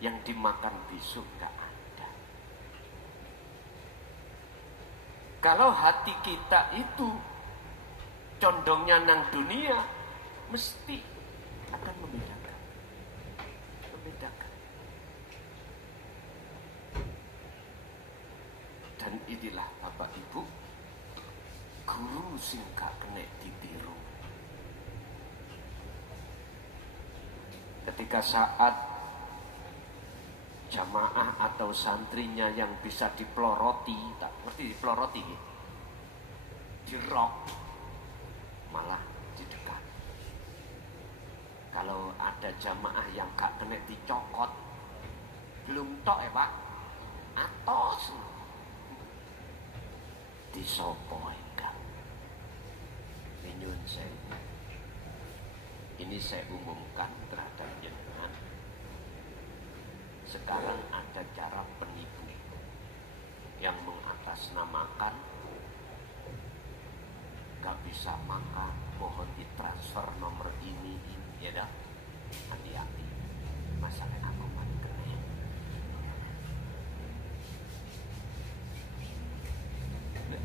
yang dimakan besok gak ada. Kalau hati kita itu condongnya nang dunia, mesti akan membedakan. Dan inilah Bapak Ibu, guru sing gak kena ditiru. Ketika saat jamaah atau santrinya yang bisa dipeloroti, tak ngerti dipeloroti, dirok, malah didekat. Kalau ada jamaah yang gak kena dicokot, belum tok ya Pak, atos disopoikan. Ini saya umumkan terhadap jenengan. Sekarang ada cara penipu yang mengatasnamakan gak bisa makan, mohon ditransfer nomor ini ya dah. Hati-hati, masalah aku mati kena.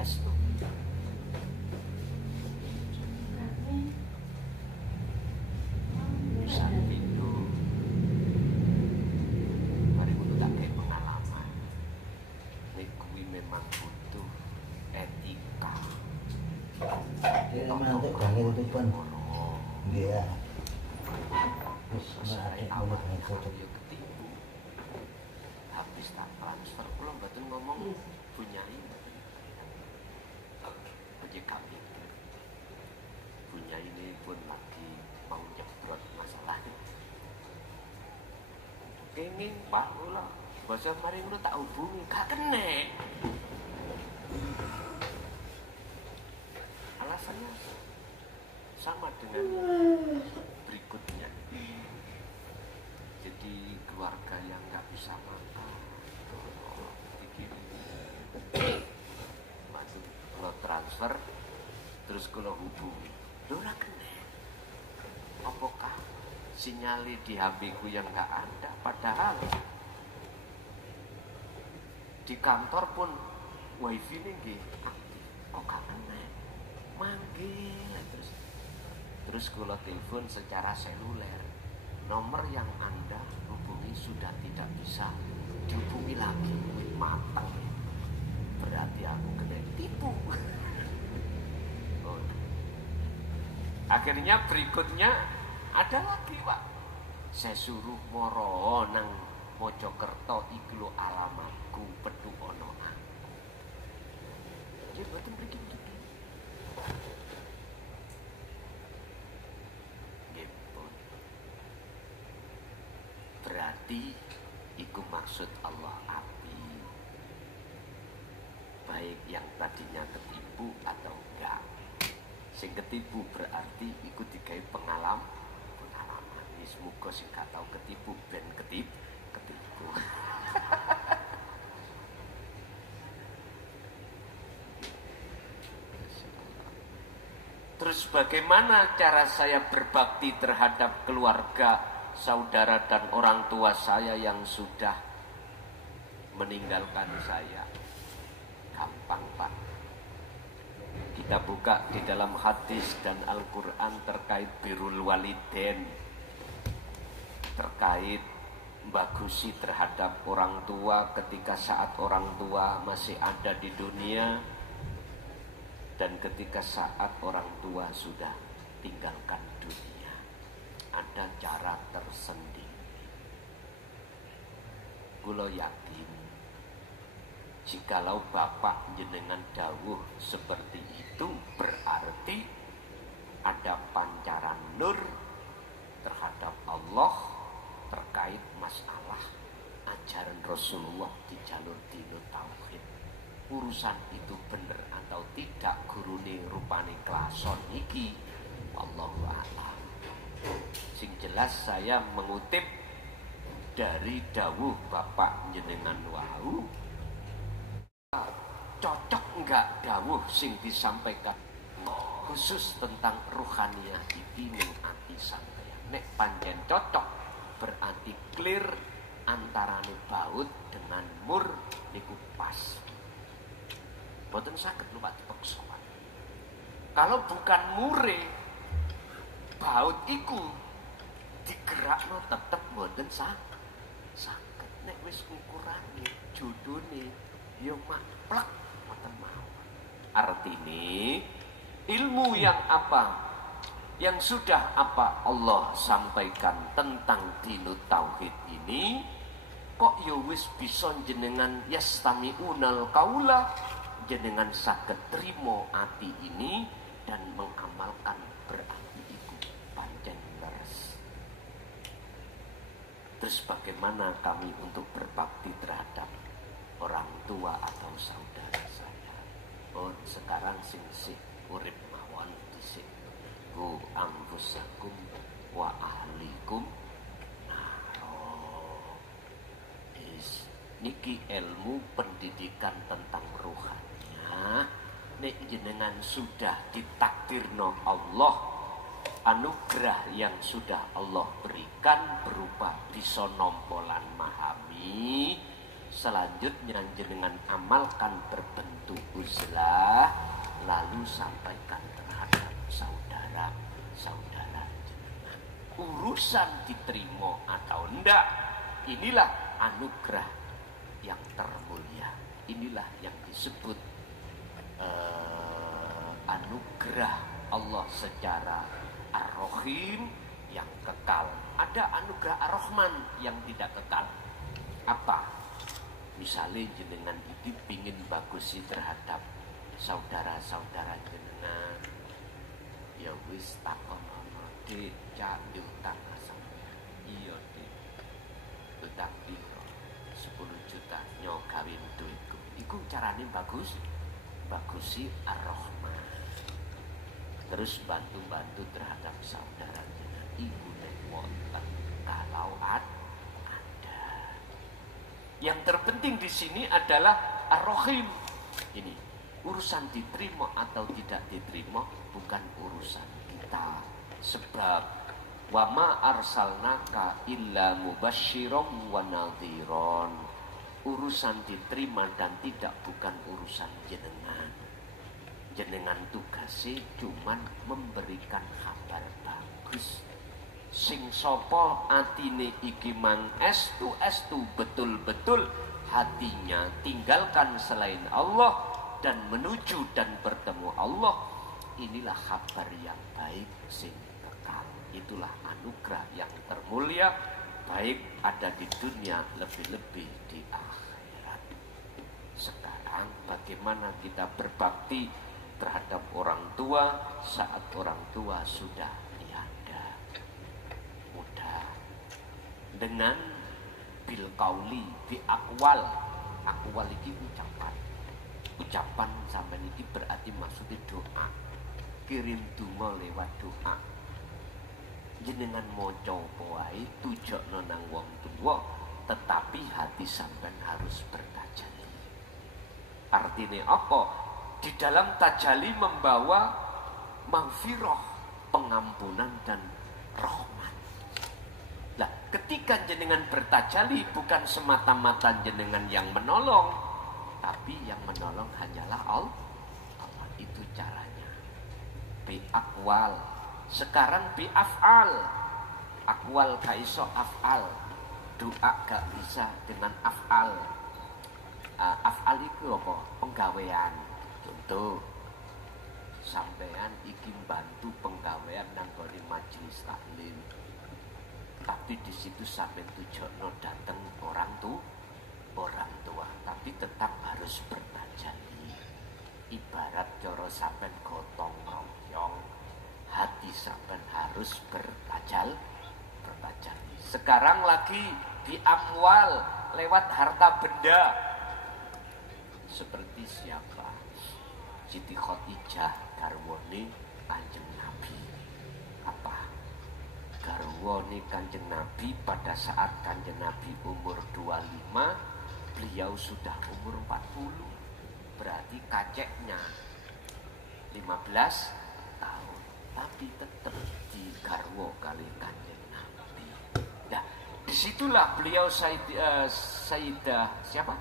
Es tuh. Bisa pintu. Mari kudu tak kayak pengalaman. Nek kuwi memang butuh etika. Dia memang untuk bangun itu pun. Iya. Selesai awal dia ketipu. Habis tak transfer belum betul ngomong punya ini. Kami punya ini pun lagi mau nyebrot masalah. Kenging Pak Ula, bahasa mari lu tak hubungi, gak kena. Alasannya sama dengan berikutnya. Jadi keluarga yang gak bisa makan, kalau transfer terus kalau hubungi ora kena. Apakah sinyali di HP-ku yang gak ada, padahal di kantor pun wifi ini nggih aktif, kok gak kena, manggil terus Terus kula telepon secara seluler, nomor yang Anda hubungi sudah tidak bisa dihubungi lagi. Matang, berarti aku kena tipu. Oh. Akhirnya berikutnya ada lagi Pak, saya suruh moro nang Mojokerto iki lho alamatku pedu ono aku. Jadi boten mriki gitu. Berarti iku maksud Allah api, baik yang tadinya ketipu atau enggak. Sing ketipu berarti iku digawe pengalaman. Wis muga sing gak tau ketipu ben ketipu. Terus bagaimana cara saya berbakti terhadap keluarga, saudara dan orang tua saya yang sudah meninggalkan saya? Gampang Pak. Kita buka di dalam hadis dan Al-Quran terkait birrul walidain, terkait bagusi terhadap orang tua ketika saat orang tua masih ada di dunia dan ketika saat orang tua sudah tinggalkan dunia. Ada cara tersendiri. Kula yakin jikalau bapak jenengan dawuh seperti itu, berarti ada pancaran nur terhadap Allah terkait masalah ajaran Rasulullah di jalur dinul tauhid. Urusan itu bener atau tidak gurune rupane klason iki, wallahu a'lam. Sing jelas saya mengutip dari dawuh bapak jenengan wau, cocok enggak dawuh sing disampaikan khusus tentang ruhaniyah iki ning ati sampeyan. Nek pancen cocok berarti clear antarane baut dengan mur niku pas. Boten saged luwat dipeksa. Kalau bukan mure baut iku digerakno tetep boten saged. Nek wis ukurane judune yo maplek boten mawon. Artine ilmu yang apa, yang sudah apa Allah sampaikan tentang dinut tauhid ini, kok ya wis bisa jenengan yastami'unal qaula, jenengan saged trimo ati ini dan mengamalkan, berarti iku pancen leres. Terus bagaimana kami untuk berbakti terhadap orang tua atau saudara saya? Oh, sekarang sing urip mawon dhisik. Ku anfusakum wa ahlikum naro. Niki ilmu pendidikan tentang ruhania. Nek jenengan sudah ditakdirno Allah, anugerah yang sudah Allah berikan berupa bisa nompolan memahami, selanjutnya jenengan amalkan berbentuk uzlah, lalu sampaikan terhadap saudara-saudara jenengan. Urusan diterima atau enggak, inilah anugerah yang termulia. Inilah yang disebut anugerah Allah secara Ar-Rahim yang kekal. Ada anugerah Ar-Rahman yang tidak kekal. Apa? Misalnya jenengan iki pingin bagusi terhadap saudara-saudara jenengan, ya wis takonono Dik, cak diutang sampeyan. Iya Dik, utang piro? 10 juta nyo kawin duitku. Iku carane bagusi Ar-Rahman. Terus bantu-bantu terhadap saudara jenengan. Iku nek wonten kalau ada. Yang terpenting di sini adalah Ar-Rahim. Ini urusan diterima atau tidak diterima bukan urusan kita. Sebab wa ma arsalnaka illa mubasysyiran wa nadhiran. Urusan diterima dan tidak bukan urusan jenengan. jenengan tugasnya cuman memberikan kabar bagus. Sing sapa atine iki mang estu betul-betul hatinya tinggalkan selain Allah dan menuju dan bertemu Allah, inilah kabar yang baik sing kekal. Itulah anugerah yang termulia, baik ada di dunia lebih-lebih di akhirat. Sekarang bagaimana kita berbakti terhadap orang tua saat orang tua sudah tiada? Mudah dengan bil qauli, bi akwal. Akwal iki ucapan sampai ini berarti maksudnya doa. Kirim donga lewat doa. Jenengan maca wae tujokno nang wong tuwa, tetapi hati sampean harus bertajalli. Artinya apa? Di dalam tajalli membawa maghfirah, pengampunan dan rahmat. Nah, ketika jenengan bertajalli bukan semata-mata jenengan yang menolong, tapi yang menolong hanyalah Allah. Itu caranya. Bi akwal. Sekarang bi af'al. Akwal gak iso af'al. Doa gak bisa dengan af'al. Af'al itu apa? Penggawean. Contoh, sampean iki bantu penggawean nang gone majelis taklim. Tapi di situ sampean tujono dateng orang tua, tapi tetap harus bertajalli. Ibarat cara sampean gotong royong, hati sampean harus bertajalli. Sekarang lagi di amwal, lewat harta benda. Seperti siapa? Siti Khadijah garwane Kanjeng Nabi. Apa? Garwane Kanjeng Nabi pada saat Kanjeng Nabi umur 25, beliau sudah umur 40. Berarti kaceknya 15 tahun. Tapi tetap digarwo kali Kanjeng Nabi. Nah, disitulah beliau Sayyidah siapa?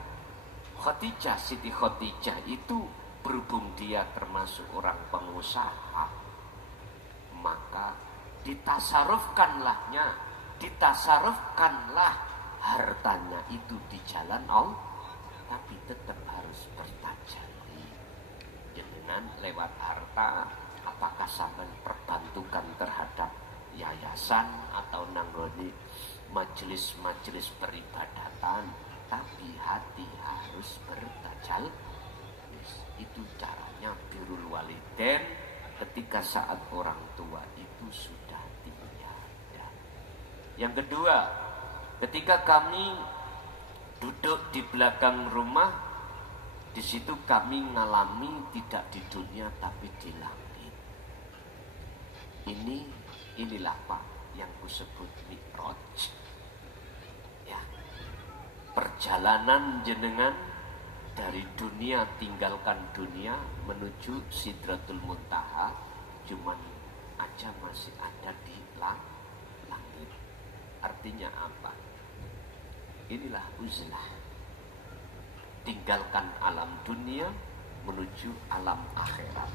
Khadijah, Siti Khadijah itu berhubung dia termasuk orang pengusaha, maka ditasarufkanlah hartanya itu di jalan Allah, tapi tetap harus bertajalli. Jenengan lewat harta, apakah sampai perbantukan terhadap yayasan atau nanggoni majelis-majelis peribadatan, tapi hati harus bertajalli. Itu caranya birrul walidain ketika saat orang tua itu sudah tiada. Yang kedua, ketika kami duduk di belakang rumah, di situ kami mengalami tidak di dunia tapi di langit. Inilah Pak yang kusebut Mi'raj. Ya. Perjalanan jenengan dari dunia, tinggalkan dunia menuju Sidratul Muntaha, cuman aja masih ada di langit. Artinya apa? Inilah uzlah. Tinggalkan alam dunia menuju alam akhirat.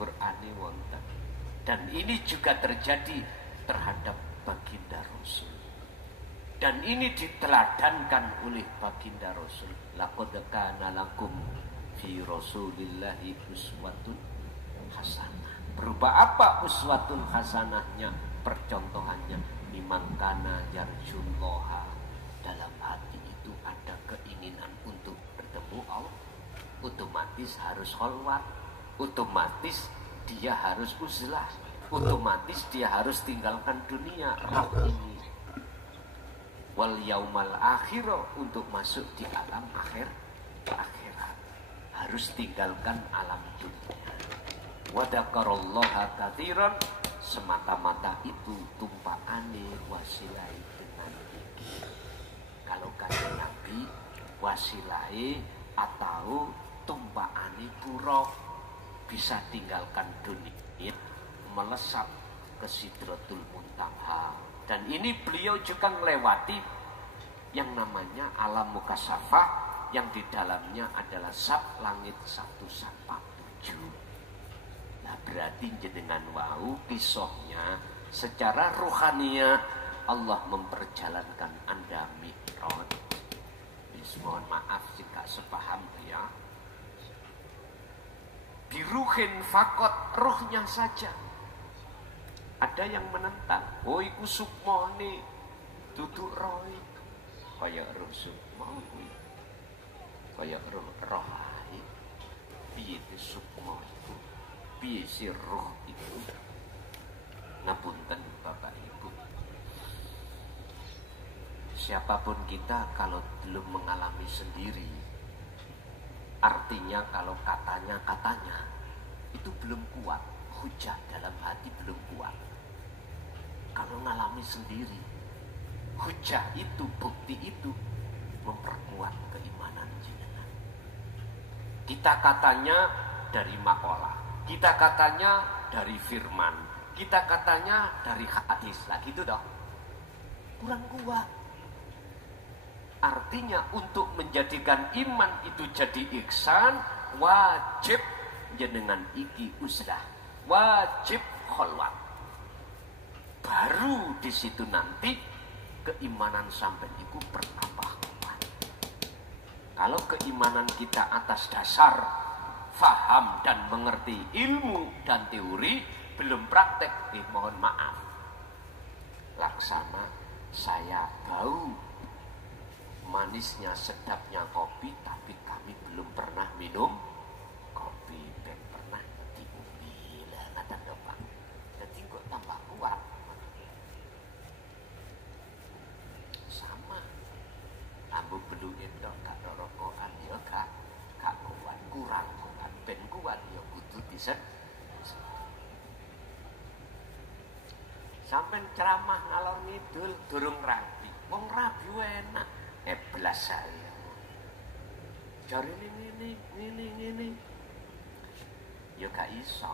Qur'ani wonten. Dan ini juga terjadi terhadap baginda Rasul. Dan ini diteladankan oleh baginda Rasul. Laqad kana lakum fi Rasulillahi uswatun hasanah. Berupa apa uswatun hasanahnya? Percontohannya, liman kana yarjullaha. Dalam hati itu ada keinginan untuk bertemu Allah. Otomatis harus kholwat. Otomatis dia harus uzlah. Otomatis dia harus tinggalkan dunia. Roh ini wal yaumal akhir, untuk masuk di alam akhirat harus tinggalkan alam dunia. Wa dzakarallaha katsiran, semata-mata itu tumpaane wasilai dengan iki. Kalau Kanjeng Nabi wasilai atau tumpaane buruk, bisa tinggalkan dunia melesat ke Sidratul Muntaha. Dan ini beliau juga melewati yang namanya alam mukasyafah, yang di dalamnya adalah sak langit 1 sampai 7. Nah berarti jenengan wau kisahnya secara rohania Allah memperjalankan Anda mi'raj. Mohon maaf jika sepaham ya. Biruhin fakot, rohnya saja. Ada yang menentang, oh iku sukmone duduk roh. Kaya roh sukmo kuwi. Kaya roh ae. Piye sukmo itu? Piye si roh itu? Ngapunten Bapak Ibu. Siapapun kita kalau belum mengalami sendiri, artinya kalau katanya itu belum kuat, hujah dalam hati belum kuat. Kalau mengalami sendiri, hujah itu, bukti itu memperkuat keimanan jenengan. Kita katanya dari makalah, kita katanya dari firman, kita katanya dari hadis, lah gitu dong. Kurang kuat. Artinya untuk menjadikan iman itu jadi ihsan, wajib jenengan iki uzlah, wajib kholwat. Baru di situ nanti keimanan sampai itu bertambah kuat. Kalau keimanan kita atas dasar faham dan mengerti ilmu dan teori, belum praktek, mohon maaf. Laksana saya bau manisnya sedapnya kopi, tapi kami belum pernah minum kopi, belum pernah diumbi lah nada doang. Jadi kok tambah kuat. Sama, ambu beluin dong gak rokokan ya gak kuat, kurang kuat, ben kuat ya kudu diset. Sampai ceramah ngalor ngidul durung rabi, wong rabi enak. Belas saya cari ini ya gak iso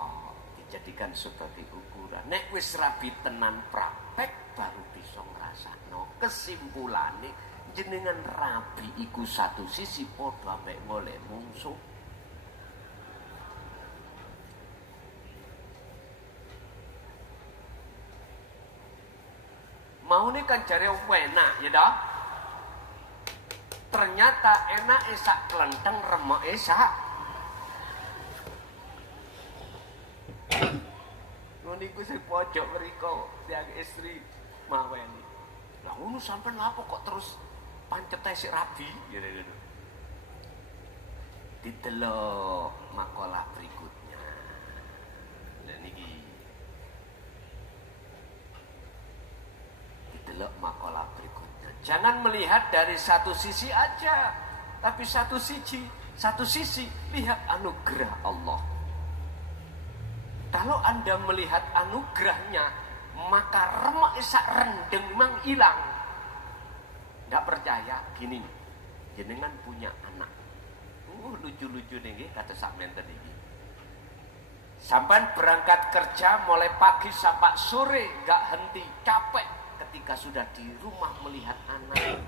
dijadikan sebagai ukuran. Nek wis rabi tenan praktek baru bisa ngrasakno. Kesimpulane jenengan rabi iku satu sisi padha mek ngoleh mungsuh. Maune kan jare enak ya dah. Ternyata enak esak kelenteng remuk esak. Niku sing pojok mriko tiang istri maweni. Lah ngono sampean lapo kok terus pancete sik rabi gitu. Ditelok makalah berikutnya. Lah niki. Ditelok makalah berikutnya. Jangan melihat dari satu sisi aja, tapi satu sisi lihat anugerah Allah. Kalau Anda melihat anugerahnya, maka remak isak rendeng mang hilang. Tidak percaya, gini, jenengan punya anak, lucu-lucu nih, kata sampean tadi. Sampai berangkat kerja mulai pagi sampai sore, gak henti, capek. Ketika sudah di rumah melihat anak,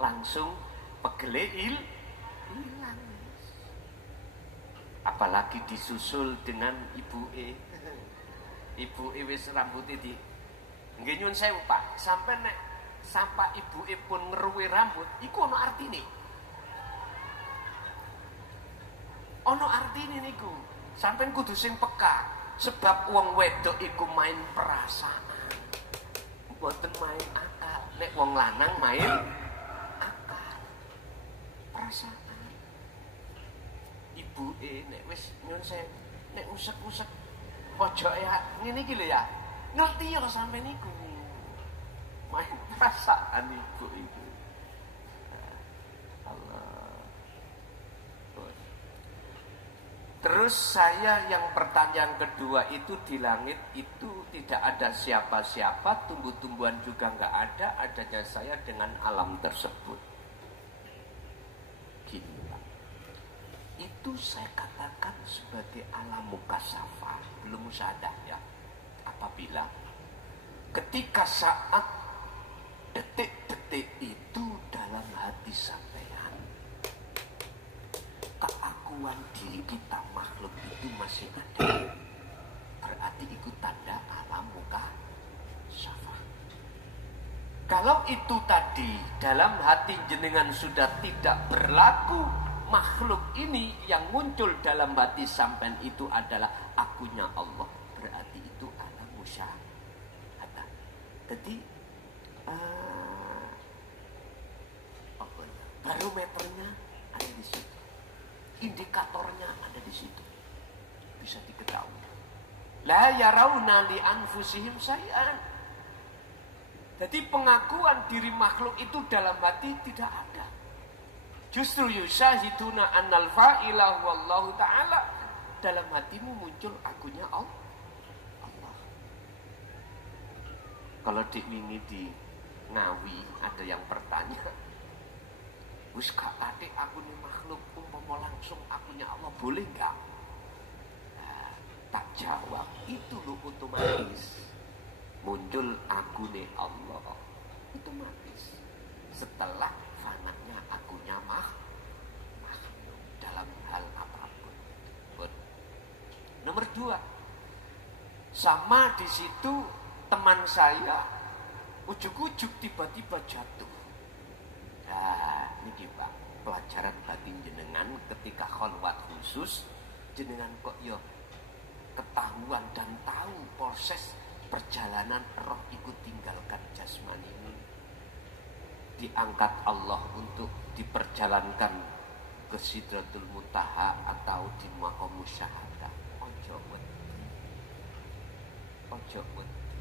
langsung pegele hilang. Apalagi disusul dengan ibuke wis rambutnya di nggih nyun sewu Pak, sampai nek sampai ibuke pun ngeruwe rambut iku ono artine. Ono artine niku. Sampeyan kudu sing peka, sebab wong wedok iku main perasaan. Boten main akal. Nek wong lanang main akal. Perasaan. Ibuke nek wis nyun sewu, nek usek-usek pojoke ngene iki lho ya. Ngerti ya sampe niku. Main perasaan ibu. Allah. Terus saya yang pertanyaan kedua itu di langit itu tidak ada siapa-siapa, tumbuh-tumbuhan juga nggak ada, adanya saya dengan alam tersebut. Gini Pak, itu saya katakan sebagai alam mukasyafah, belum musadah ya. Apabila ketika saat detik-detik itu dalam hati sampean pengakuan diri kita makhluk itu masih ada, berarti itu tanda alam muka syafah. Kalau itu tadi dalam hati jenengan sudah tidak berlaku, makhluk ini yang muncul dalam hati sampean itu adalah akunya Allah, berarti itu alam musyahadah. Jadi barometernya ada di situ, indikatornya ada di situ, bisa diketahui. La yarawna li anfusihim syai'an. Jadi pengakuan diri makhluk itu dalam hati tidak ada. Justru yusyahiduna annal fa'ila wallahu ta'ala. Dalam hatimu muncul akunya Allah. Kalau diwingi di Ngawi ada yang bertanya, wis gak kate aku nih makhluk umpama langsung akunya Allah boleh gak? Nah, tak jawab, itu lo otomatis muncul akune Allah, otomatis setelah fananya akunya makhluk dalam hal apapun. Nomor 2, sama di situ teman saya ujuk-ujuk tiba-tiba jatuh. Nah, ini Pak, pelajaran batin jenengan ketika kholwat khusus, jenengan kok yo ketahuan dan tahu proses perjalanan roh ikut tinggalkan jasmani ini. Diangkat Allah untuk diperjalankan ke Sidratul Muntaha atau di Maqam Musyahadah. Ojo wedi.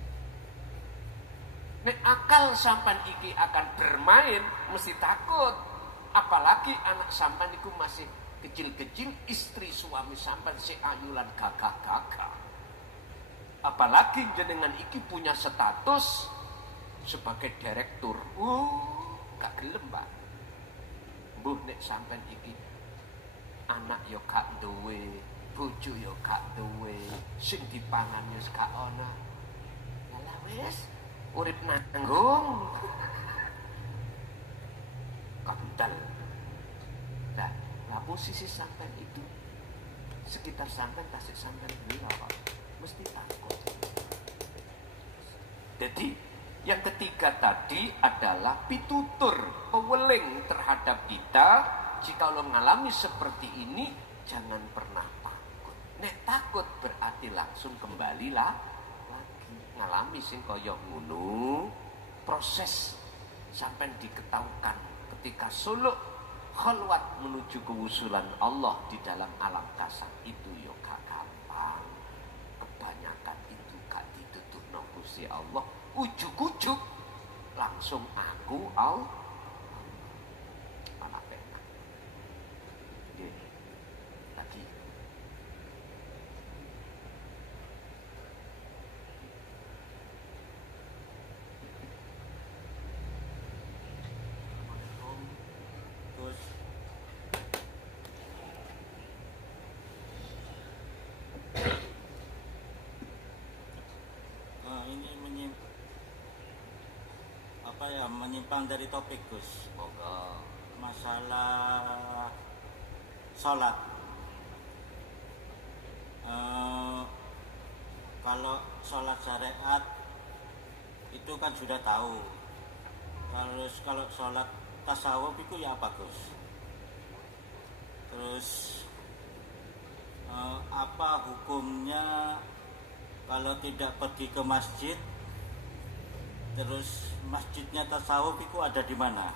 Nek akal sampan iki akan bermain mesti takut. Apalagi anak sampan iku masih kecil-kecil, istri suami sampan si ayulan gagah-gagah. Apalagi jenengan iki punya status sebagai direktur. Gak gelem, Pak. Mbuh nek sampan iki anak yo gak duwe, bojo yo gak duwe, sing dipangan yo gak ana. Lah wis urip nanggung kapital. Nah, posisi sampai itu sekitar sampai tasik sampai beliau mesti takut. Jadi yang ketiga tadi adalah pitutur, peweling terhadap kita. Jika lo mengalami seperti ini, jangan pernah takut. Nek takut berarti langsung kembalilah ngalami sing kaya ngono, proses sampai diketahukan ketika suluk khalwat menuju kewusulan Allah di dalam alam kasar itu yo gak gampang. Kebanyakan itu gak ditutup nang Gusti Allah, ujuk-ujuk langsung aku Allah. Ana pena. Tadi menyimpang dari topik, Gus. semoga Masalah sholat. Kalau sholat syariat itu kan sudah tahu. Terus kalau sholat tasawuf itu ya apa, Gus? Terus apa hukumnya kalau tidak pergi ke masjid? Terus masjidnya tasawuf itu ada di mana?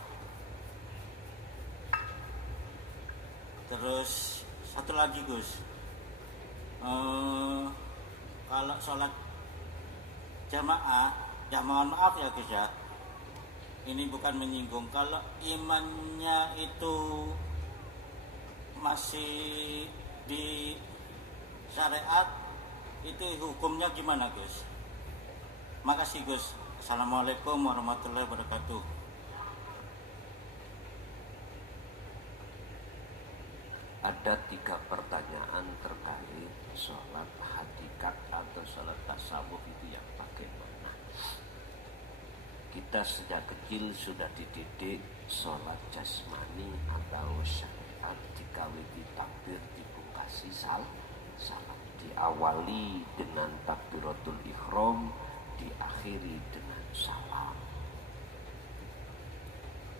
Terus satu lagi, Gus, kalau sholat jamaah, ya mohon maaf ya Gus ya, ini bukan menyinggung. Kalau imannya itu masih di syariat, itu hukumnya gimana, Gus? Makasih, Gus. Assalamualaikum warahmatullahi wabarakatuh. Ada 3 pertanyaan terkait sholat hakikat atau sholat tasawuf itu yang bagaimana. Kita sejak kecil sudah dididik sholat jasmani atau syariat. dikawiti takbir dipungkasi salam, diawali dengan takbiratul ihram, diakhiri dengan salam.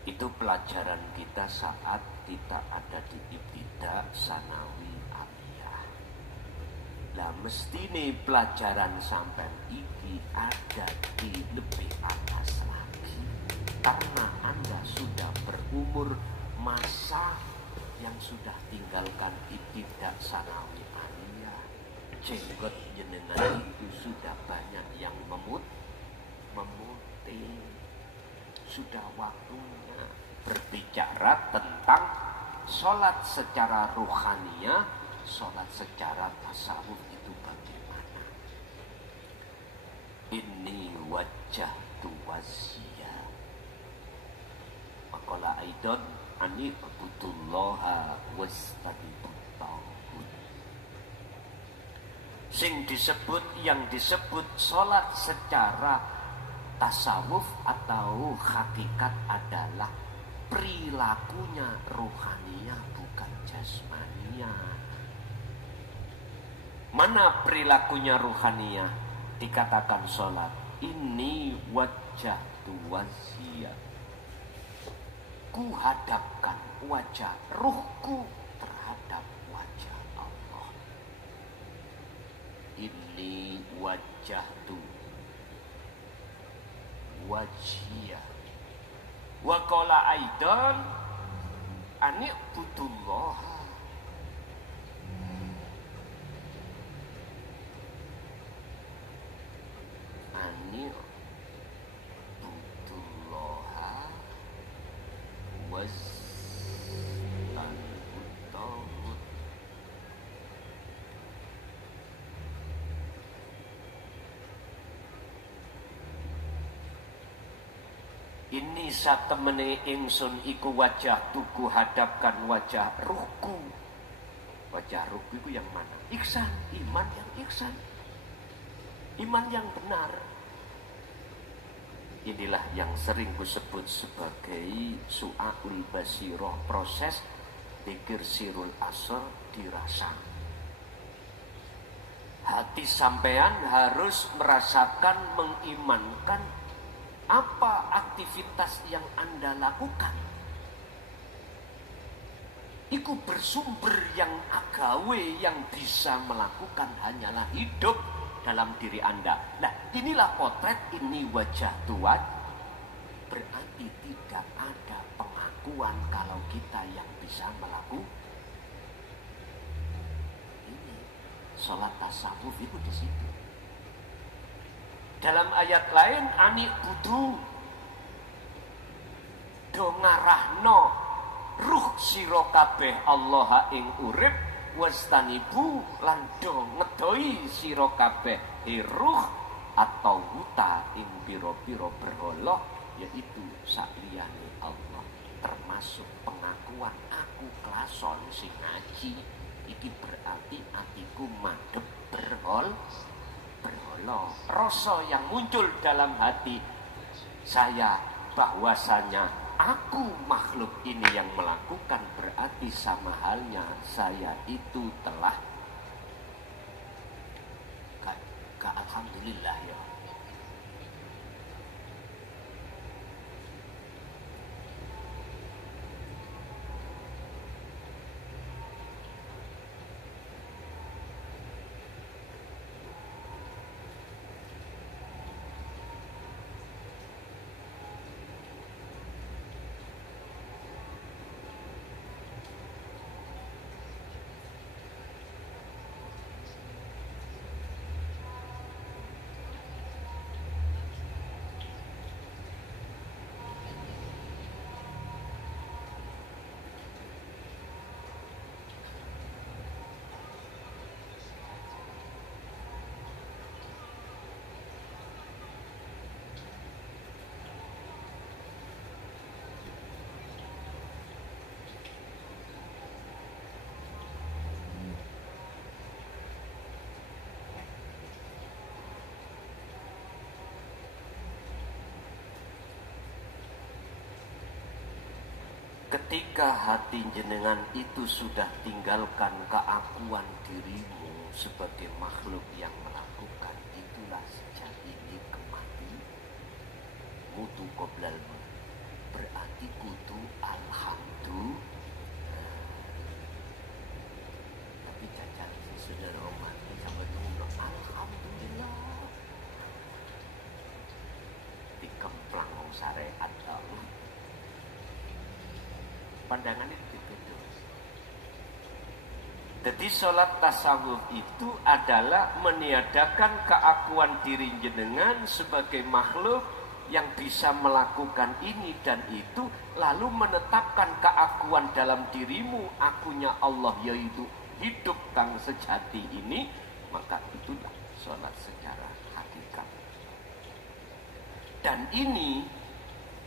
Itu pelajaran kita saat kita ada di ibtidah, sanawi, aliyah. Lah mesti nih pelajaran sampai iki ada di lebih atas lagi, karena Anda sudah berumur masa yang sudah tinggalkan ibtidah, sanawi, aliyah. Jenggot jenengan itu sudah banyak yang memutih. Sudah waktunya berbicara tentang sholat secara ruhaniyah, sholat secara tasawuf itu bagaimana. Ini wajah tuwasya. Maqala aidan ani abudullaha wastanibut tauhid. Yang disebut sholat secara tasawuf atau hakikat adalah perilakunya ruhaniyah, bukan jasmaniyah. Mana perilakunya ruhaniyah? Dikatakan sholat ini wajah tuwasya, ku hadapkan wajah ruhku terhadap wajah Allah. Ini wajah tu wajhiyah. Wa qala aidan ani budullah. Ani budullah wastanibut. Ini satemene ingsun iku wajah tuku hadapkan wajah ruhku. Wajah ruhku itu yang mana? Ihsan, iman yang ihsan, iman yang benar. Inilah yang sering disebut sebagai su'aul basiroh, proses pikir sirul asr dirasa. Hati sampean harus merasakan, mengimankan apa aktivitas yang Anda lakukan. Iku bersumber yang agawe yang bisa melakukan hanyalah hidup dalam diri Anda. Nah, inilah potret, ini wajah tuan. Berarti tidak ada pengakuan kalau kita yang bisa melakukan ini. Sholat tasawuf itu di situ. Dalam ayat lain ani budu do ngarahno ruh sira kabeh Allah ing urip wastanibu lan do ngedoi sira kabeh ruh atau huta ing pira-pira berhala, yaitu sakliyane Allah, termasuk pengakuan aku klason sing ngaji iki berarti atiku madhep berhala. Rasa yang muncul dalam hati saya bahwasanya aku makhluk ini yang melakukan, berarti sama halnya saya itu telah alhamdulillah ya. ketika hati jenengan itu sudah tinggalkan keakuan dirimu sebagai makhluk yang melakukan, itulah sejati nikmati mutu qoblal maut. Berarti kudu alhamdulillah. Tapi cacat sudah roman sama tunggu alhamdulillah dikemplang syariat Allah. Pandangannya begitu. Jadi sholat tasawuf itu adalah meniadakan keakuan diri jenengan sebagai makhluk yang bisa melakukan ini dan itu, lalu menetapkan keakuan dalam dirimu, akunya Allah yaitu hidup kang sejati ini, maka itulah sholat secara hakikat. Dan ini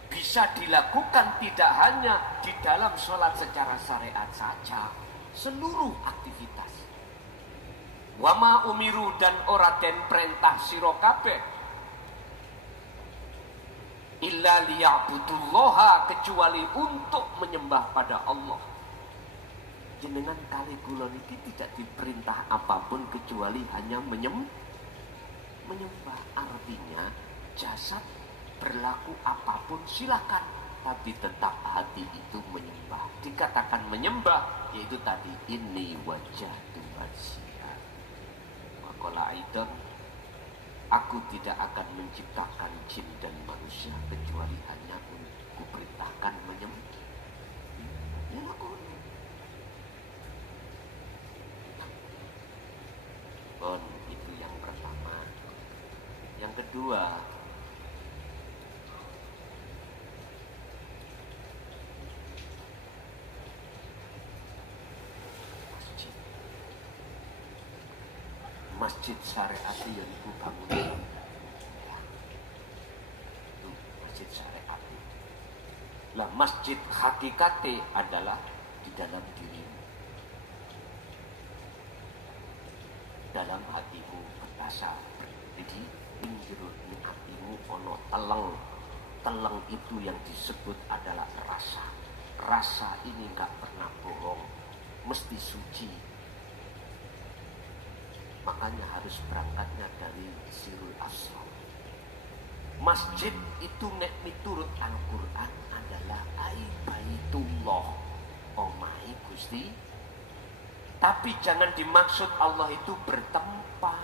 bisa dilakukan tidak hanya di dalam sholat secara syariat saja, seluruh aktivitas. Wama umiru dan ora den perintah sira kabeh illa liya'budullaha, kecuali untuk menyembah pada Allah. Jenengan kali kula niki tidak diperintah apapun kecuali hanya menyembah. Artinya jasad berlaku apapun silakan, tapi tetap hati itu menyembah. Dikatakan menyembah yaitu tadi ini wajah manusia. Maqala aidan, aku tidak akan menciptakan jin dan manusia kecuali hanya kuperintahkan menyembah. Itu yang pertama. Yang kedua, masjid syariat yang ibu bangun. Masjid syariat. Lah masjid hakikate adalah di dalam dirimu, dalam hatimu berasa. Jadi pinggir hatimu ono teleng. Teleng itu yang disebut adalah rasa. Rasa ini enggak pernah bohong, mesti suci. Makanya harus berangkatnya dari Sirul Aslam. Masjid itu nek miturut Al-Quran adalah Baitullah, omahe Gusti. Tapi jangan dimaksud Allah itu bertempat.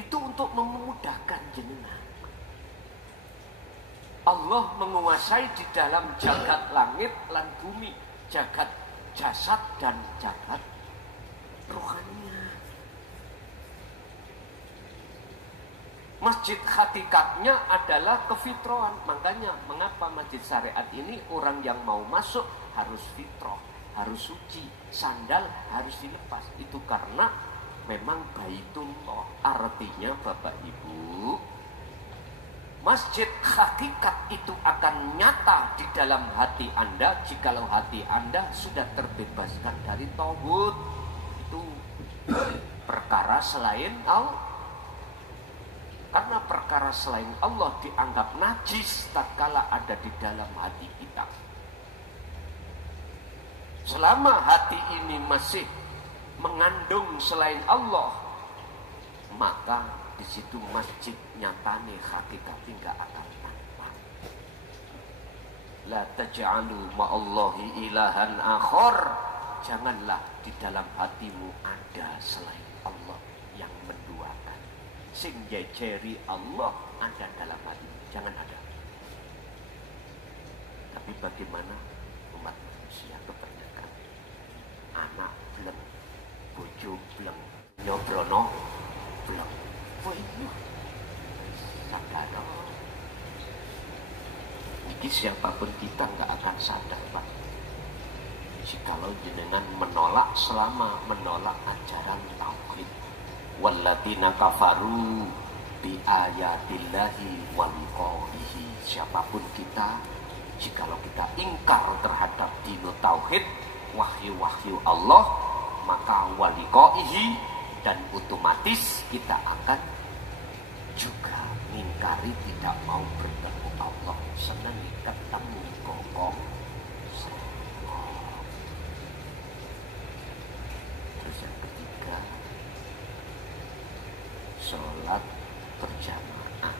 Itu untuk memudahkan jenengan. Allah menguasai di dalam jagat langit lan bumi, jagat jasad dan jagat rohaninya. Masjid hakikatnya adalah kefitrohan. Makanya mengapa masjid syariat ini orang yang mau masuk harus fitroh, harus suci, sandal harus dilepas. Itu karena memang Baitullah. Artinya Bapak Ibu, masjid hakikat itu akan nyata di dalam hati Anda jikalau hati Anda sudah terbebaskan dari tauhid. Itu perkara selain Allah. Karena perkara selain Allah dianggap najis tatkala ada di dalam hati kita. Selama hati ini masih mengandung selain Allah, maka di situ masjid nyatane hakikatnya enggak akan nampak. La taj'alu ma'allahi ilahan akhar. Janganlah di dalam hatimu ada selain Allah yang menduakan. Sing jejeri Allah ada dalam hatimu, jangan ada. Tapi bagaimana umat manusia kebanyakan anak belum, bojo belum, nyobrono belum. Wah, sadar. Ini siapapun kita nggak akan sadar, Pak. Jikalau jenengan menolak selama menolak ajaran tauhid. Walladzina kafaru bi ayatillahi wa liqa'ihi. Siapapun kita, jikalau kita ingkar terhadap dinu tauhid, wahyu-wahyu Allah, maka wa liqa'ihi, dan otomatis kita akan juga ingkar ingkari, tidak mau bertemu Allah, senang ketemu kokong. Terus yang ketiga, sholat berjamaah.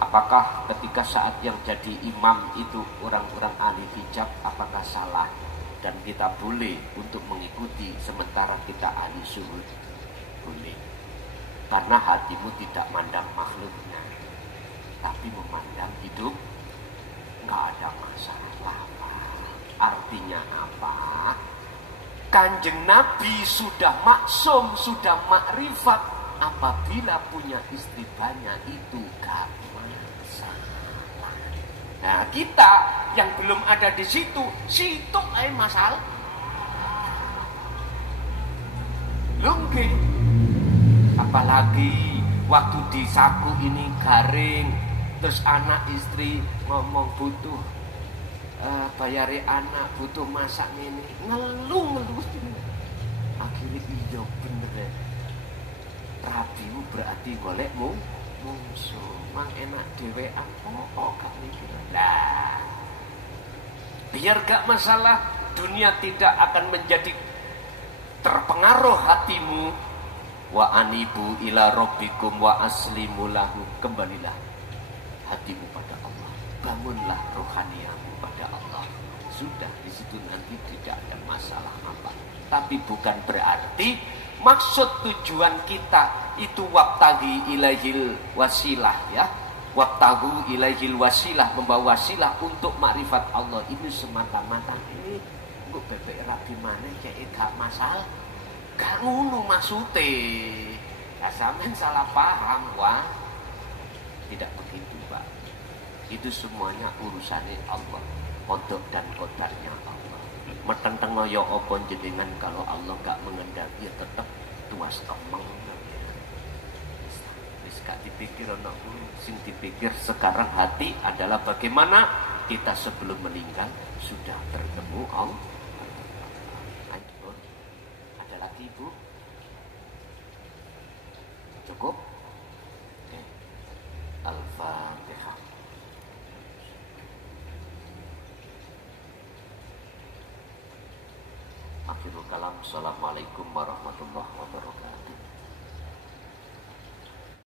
Apakah ketika saat yang jadi imam itu orang-orang ahli hijab, apakah salah? Dan kita boleh untuk mengikuti sementara kita ahli suhud? Boleh. Karena hatimu tidak mandang makhluknya, tapi memandang hidup, nggak ada masalah. Artinya apa? Kanjeng Nabi sudah maksum, sudah makrifat, apabila punya istri banyak itu gak masalah. Nah, kita yang belum ada di situ masalah. Lungge. Apalagi waktu di saku ini garing, terus anak istri ngomong butuh bayari anak, butuh masak ini, ngeluh. Akhirnya iya bener ya. Rabimu berarti golekmu musuh. Mang enak dewean gak mikir. Nah, biar gak masalah, dunia tidak akan menjadi terpengaruh hatimu. Wa anibu ila rabbikum wa aslimu lahu. Kembalilah hatimu pada Allah, bangunlah rohaniamu pada Allah. Sudah, di situ nanti tidak ada masalah apa. Tapi bukan berarti maksud tujuan kita itu wabtaghi ilaihil wasilah, ya. Wabtaghu ilaihil wasilah, membawa wasilah untuk makrifat Allah. Ini semata-mata ini engko bebek rabi maneh cek gak masalah. Gak ngono maksude. Nah, sampean salah paham, wah. Tidak begitu, Pak. Itu semuanya urusannya Allah. Kodok dan kodarnya Allah. Meteng-teng ya apa jenengan, kalau Allah gak mengendaki ya tetap tuas kemeng. Wis gak dipikir ana sing dipikir sekarang hati adalah bagaimana kita sebelum meninggal sudah bertemu Allah. Ada lagi, Ibu? Cukup? Oke. Al-Fatihah. Akhirul kalam. Assalamualaikum warahmatullahi wabarakatuh.